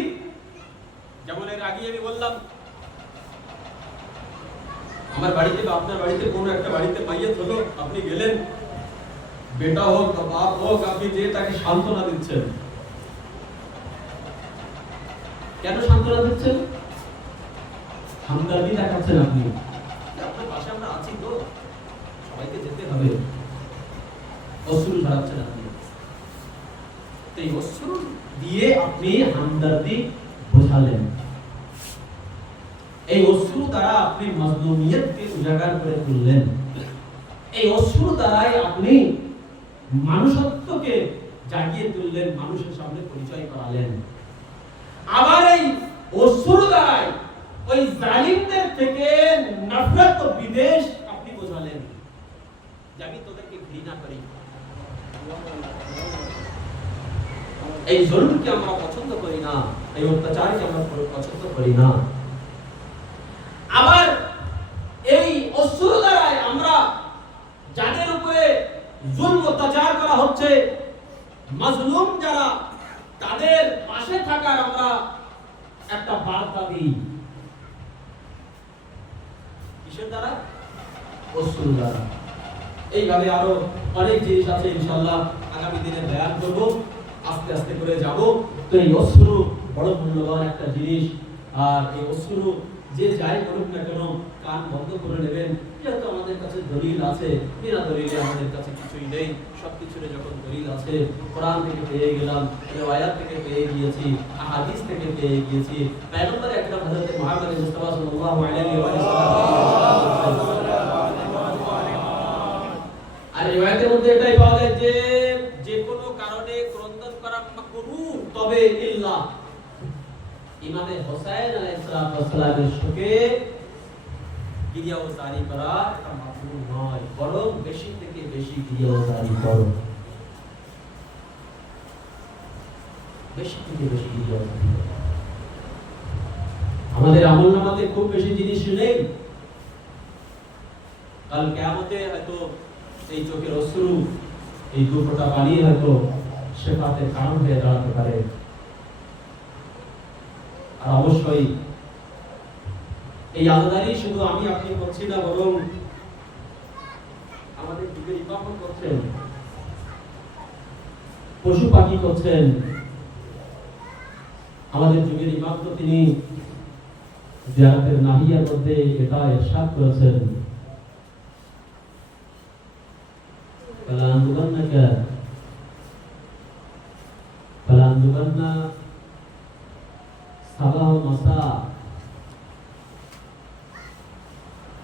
যেমন এর আগে আমি বললাম আমার বাড়িতে বা আপনার বাড়িতে কোনো একটা বাড়িতে মাইয়াত হলো, আপনি গেলেন, বেটা হোক বা বাপ হোক, আপনি যে তাকে সান্ত্বনা দিচ্ছেন। কেন সান্ত্বনা দিচ্ছেন? হামদর্দি দেখাচ্ছেন আপনি, আপনার পাশে আমরা আছি তো, সবাইকে যেতে হবে, অশ্রু ঝরাচ্ছেন আপনি। এই অশ্রু দিয়ে আপনি হামদর্দি বোঝালেন। এই অশ্রু দ্বারা আপনি মাজলুমিয়তকে উজাগার করে তুললেন। এই অশ্রু দ্বারাই আপনি মানুষত্বকে জাগিয়ে তুললেন, মানুষের সামনে পরিচয় করালেন। আবার এই অশ্রু দ্বারাই ওই জালিমদের থেকে নফরত ও বিদ্বেষ আপনি বোঝালেন যে আমি তোদেরকে ঘৃণা করি, এই জুলুমকে আমরা পছন্দ করি না, এই অত্যাচারকে আমরা পছন্দ করি না। আবার এই অশ্রু দ্বারাই আমরা যাদের উপরে জুলম অত্যাচার করা হচ্ছে, মাজলুম যারা, তাদের পাশে থাকার আমরা একটা বার্তা দিই। কিসের দ্বারা? অশ্রু দ্বারা। এইভাবে আরো অনেক জিনিস আছে, ইনশাআল্লাহ আগামী দিনে বয়ান করব, আস্তে আস্তে করে যাব। তো এই অশ্রু বড় মূল্যবান একটা জিনিস। আর এই অশ্রু যে যাই করুক না কেন, কান বন্ধ করে নেবেন, যেহেতু আমাদের কাছে দলিল আছে। বিনা দলিলে আমাদের কাছে কিছুই নেই, সবকিছুর যখন দলিল আছে, কোরআন থেকে পেয়ে গেলাম, রিওয়ায়াত থেকে পেয়ে গিয়েছি, হাদিস থেকে পেয়ে গিয়েছি। পয়গম্বর আকরাম হযরত মুহাম্মদ মুস্তাফা সাল্লাল্লাহু আলাইহি ওয়া সাল্লাম আর রিওয়ায়াতের মধ্যে এটাই পাওয়া যায় যে যে কোনো কারণে ক্রন্দন করা মাকরুহ, তবে ইল্লা ইমামে হোসেন আলাইহিস সালামের শোকে গিরিয়াওয়াজারি করা এটা মাকরুহ নয়, বরং বেশি থেকে বেশি গিরিয়াওয়াজারি করো, বেশি থেকে বেশি গিরিয়াওয়াজারি করো। আমাদের আমলনামাতে খুব বেশি জিনিস নেই, কাল কিয়ামতে হয়তো এই চোখের অশ্রু, এই দু ফোঁটা পানি হয়তো শেফাতের কারণ হয়ে দাঁড়াতে পারে। আর অবশ্যই এই আলাদারি শুধু আমি আপনি করছি না, বরং আমাদের যুগের ইমাম করছেন, পশু পাখি করছেন। আমাদের যুগের ইমাম তো তিনি জিয়ারতের নাহিয়ার মধ্যে এটা ইরশাদ করেছেন,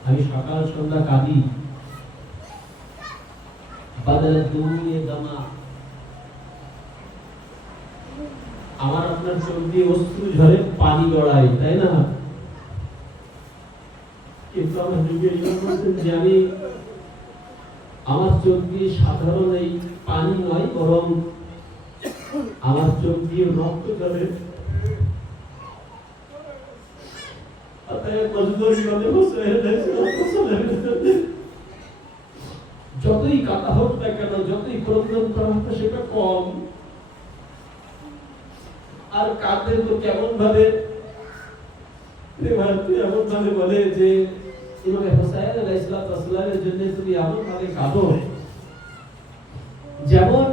আমি সকাল সন্ধ্যা কাঁদি, আমার আপনার চোখ দিয়ে অশ্রু ঝরে পানি গড়াই, তাই না? কিন্তু আমার যুগের ইমাম বলছেন যে আমি, আমার চোখ দিয়ে সাধারণ এই পানি নয়, বরং আমার চোখ দিয়ে রক্ত ঝরে। যতই কাটা হোক না কেন, যতই ক্রন্দন করা হোক, সেটা কম। আর কাঁদলে তো কেমন ভাবে, এমন ভাবে বলে যে ইমাম হোসেন আলাইহিস সালামের জন্য তুমি এমন ভাবে কাঁদো যেমন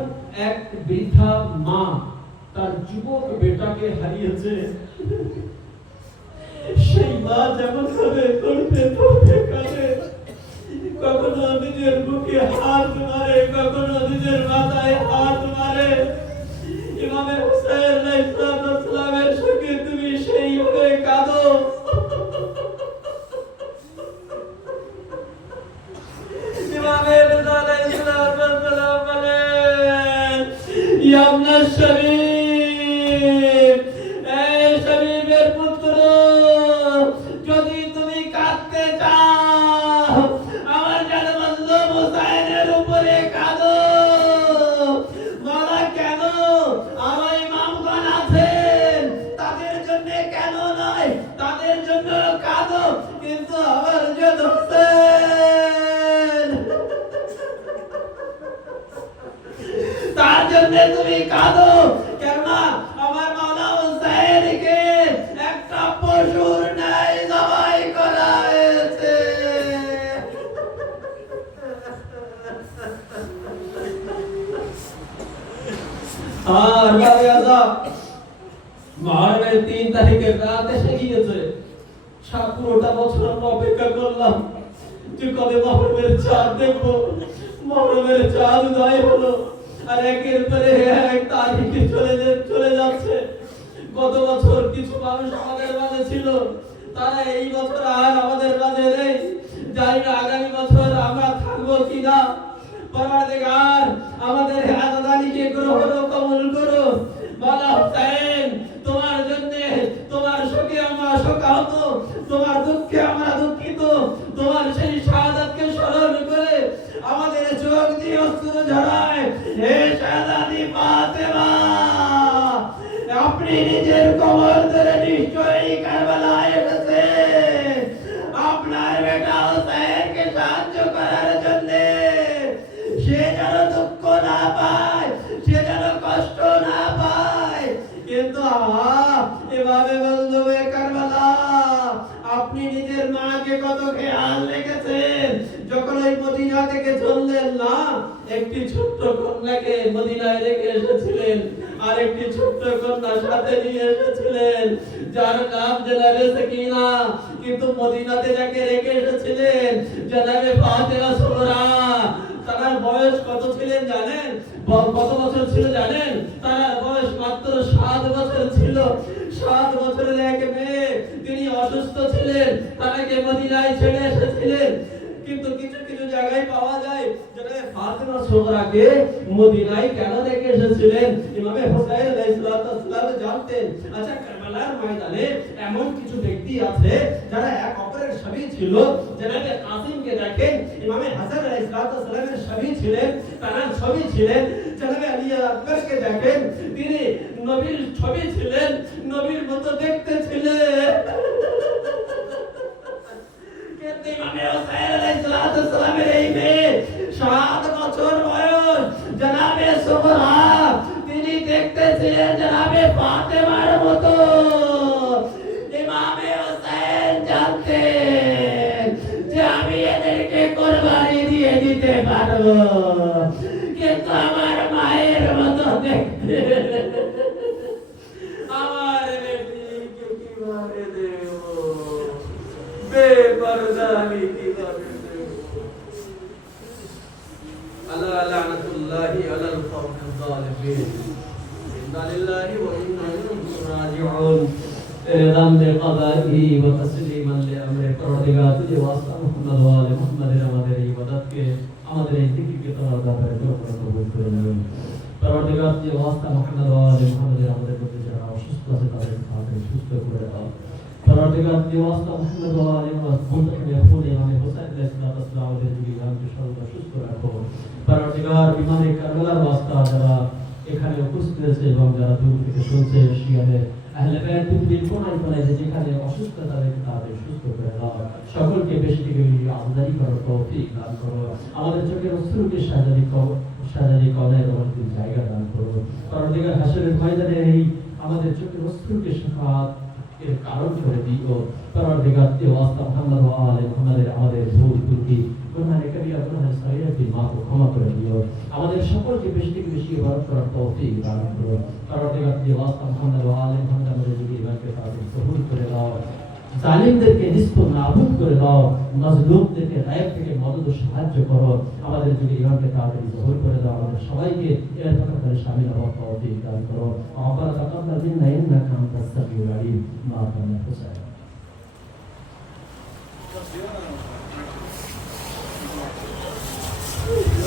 এক বৃদ্ধা মা তার যুবক বেটাকে হারিয়েছে, সেই মা যেমন ভাবে তড়পে তড়পে কাঁদে, কখনো নিজের বুকে হাত মারে, কখনো নিজের মাথায় হাত মারে। ইমাম হোসেন আলাইহিস সালামের সঙ্গে তুমি সেইভাবে কাঁদো। ইমাম রেজা আলাইহিস সালাম বলেন, ইয়া ইবনে শরীফ, এই শরীফের পুত্র, যদি তুমি কাঁদতে চাও, আমার জানে মাজলুম হোসেনের উপরে কাঁদো। মারা কেন? আমার ইমামগণ আছে, মহরমের 3 তারিখের রাত এসে গিয়েছে। পুরোটা বছর আমরা অপেক্ষা করলাম যে কবে মহরমের চাঁদ দেখবো। মহরমের চাঁদ উদয় হলো, আর একের পরে এক তারিখ চলে যাচ্ছে। গত বছর কিছু মানুষ আমাদের মাঝে ছিল, তারা এই বছর আর আমাদের মাঝে নেই। জানি না আগামী বছর আমরা থাকবো কিনা। পরওয়ারদিগার আমাদের আজাদানিকে গ্রহণ ও কবুল করো। মাওলা হুসাইন, তোমার জন্য তোমার শোকে আমরা শোকাহত, তোমার দুঃখে আমরা দুঃখিত। তোমার সেই শাহাদাতকে স্মরণ করে আমাদের চোখ দিয়ে অশ্রু ঝরায়। হে শাহজাদি ফাতেমা, আপনি নিজের কবর ধরে নিশ্চয়ই কারবালায় এসেছে আপনার বেটা হুসাইনকে সাহায্য করার জন্য। সে যেন দুঃখ না পায়, সে যেন কষ্ট না পায়। কিন্তু এভাবে বলবে কারবালা, আপনি নিজের মাকে কত খেয়াল রেখেছেন। যখন ওই মদিনা থেকে চললেন না, একটি ছোট্ট কন্যাকে মদিনায় রেখে এসেছিলেন, আর একটি ছোট্ট কন্যা সাথে নিয়ে এসেছিলেন যার নাম জনাবে সাকিনা। কিন্তু মদিনাতে যাকে রেখে এসেছিলেন জনাবে ফাতেমা সুগরা, তার বয়স কত ছিলেন জানেন? কত বছর ছিল জানেন? তার বয়স মাত্র 7 বছর ছিল। 7 বছরের এক মেয়ে, তিনি অসুস্থ ছিলেন, তাকে মদিনায় ছেড়ে এসেছিলেন। কিন্তু কিছু কিছু জায়গায় পাওয়া যায় যেটা ফাতেমা সুগরাকে মদিনায় কেন রেখে এসেছিলেন ইমামে হুসাইন আলাইহিস সালাম জানতেন। আচ্ছা, কারবালার ময়দানে এমন কিছু ব্যক্তি আছে যারা এক অপরের সবই ছিল। জনাবে কাসিমকে দেখেন, ইমামে হাসান আলাইহিস সালামের সবই ছিলেন, তার ছবি ছিলেন। জনাবে আলী আকবরকে দেখেন, তিনি নবীর ছবি ছিলেন, নবীর মতো দেখতে ছিলেন। ইমামে হুসাইন আলাইহিস সালামের এই মেয়ে 7 বছর বয়স, জনাবে সুগরা, তিনি দেখতে ছিলেন জনাবে ফাতেমার মতো। ইমামে হুসাইন জানতেন যে আমি এদেরকে কুরবানি দিয়ে দিতে পারবো, কিন্তু আমার মায়ের মতো দেখতে আমার বেটিকে কিভাবে দেব, বেপরদানি কিভাবে দেব। আল্লাহ লানাতুল্লাহি আলাল কওমিজ জালিমিন। ইন্না লিল্লাহি ওয়া ইন্না ইলাইহি রাজিউন। এলাম বিকাদাহি ওয়া তাসলিমান লিআমরি। পরওয়ারদিগার, তুঝে ওয়াস্তা মুহাম্মদ ওয়া আলে মুহাম্মাদের আমাদের এই ইবাদতকে, আমাদের এই জিকিরকে তোমার দরবারে কবুল করে নিন। পরওয়ারদিগার, তুঝে ওয়াস্তা মুহাম্মদ ওয়া আলে মুহাম্মাদের আমাদের মধ্যে যারা অসুস্থ আছে তাদের তাড়াতাড়ি সুস্থ করে দাও। পরওয়ারদিগার, তুঝে ওয়াস্তা মুহাম্মদ ওয়া আলে মুহাম্মাদের ইমামে হুসাইন আলাইহিস সালাম আমাদের জীবনকে সর্বদা সুস্থ রাখো। পরওয়ারদিগার, ইমামে কারবালার ওয়াস্তা যারা এখানে উপস্থিত আছে এবং যারা দূর থেকে শুনছে, শিয়াদের আহলে বাইত পৃথিবীর কোনায় কোনায় যেখানে অসুস্থ তাদেরকে তাড়াতাড়ি সুস্থ করে দাও। সকলকে বেশি থেকে বেশি আমদানি করো, তৌফিক দান করো। আমাদের চোখের অশ্রুকে সাজারি কবরের অবস্থিত জায়গা দান করো। পরওয়ারদিগার, হাসরের ময়দানে এই আমাদের চোখের অশ্রুকে শাফাত এর কারণ করে দিও। পরওয়ারদিগার, ওয়াস্তা মুহাম্মদ ওয়া আলে মুহাম্মাদের আমাদের ভুল ত্রুটি, গুনাহ কবিরা, গুনাহ সগীরাকে মাফ ও ক্ষমা করে দিও। আমাদের সকলকে বেশি থেকে বেশি ইবাদত করার তৌফিক দান করো। পরওয়ারদিগার, ওয়াস্তা মুহাম্মদ ওয়া আলে মুহাম্মাদ আমাদের জীবনকে তাড়াতাড়ি কবুল করে দাও। জালিমদেরকে নিস্ত নাবুদ করে দাও। মাজলুমদেরকে গায়েব থেকে মদদ ও সাহায্য করো। আমাদের যুগে ইমামকে তাড়াতাড়ি জহুর করে দাও। আমাদের সবাইকে এর প্রকারে শামিল হওয়ার তৌফিক দান করো। আল্লাহ তাকাব্বাল মিন্না ইন্নাকা আনতাস সামিউল আলিম। মা কানা হুসাইন। Thank you.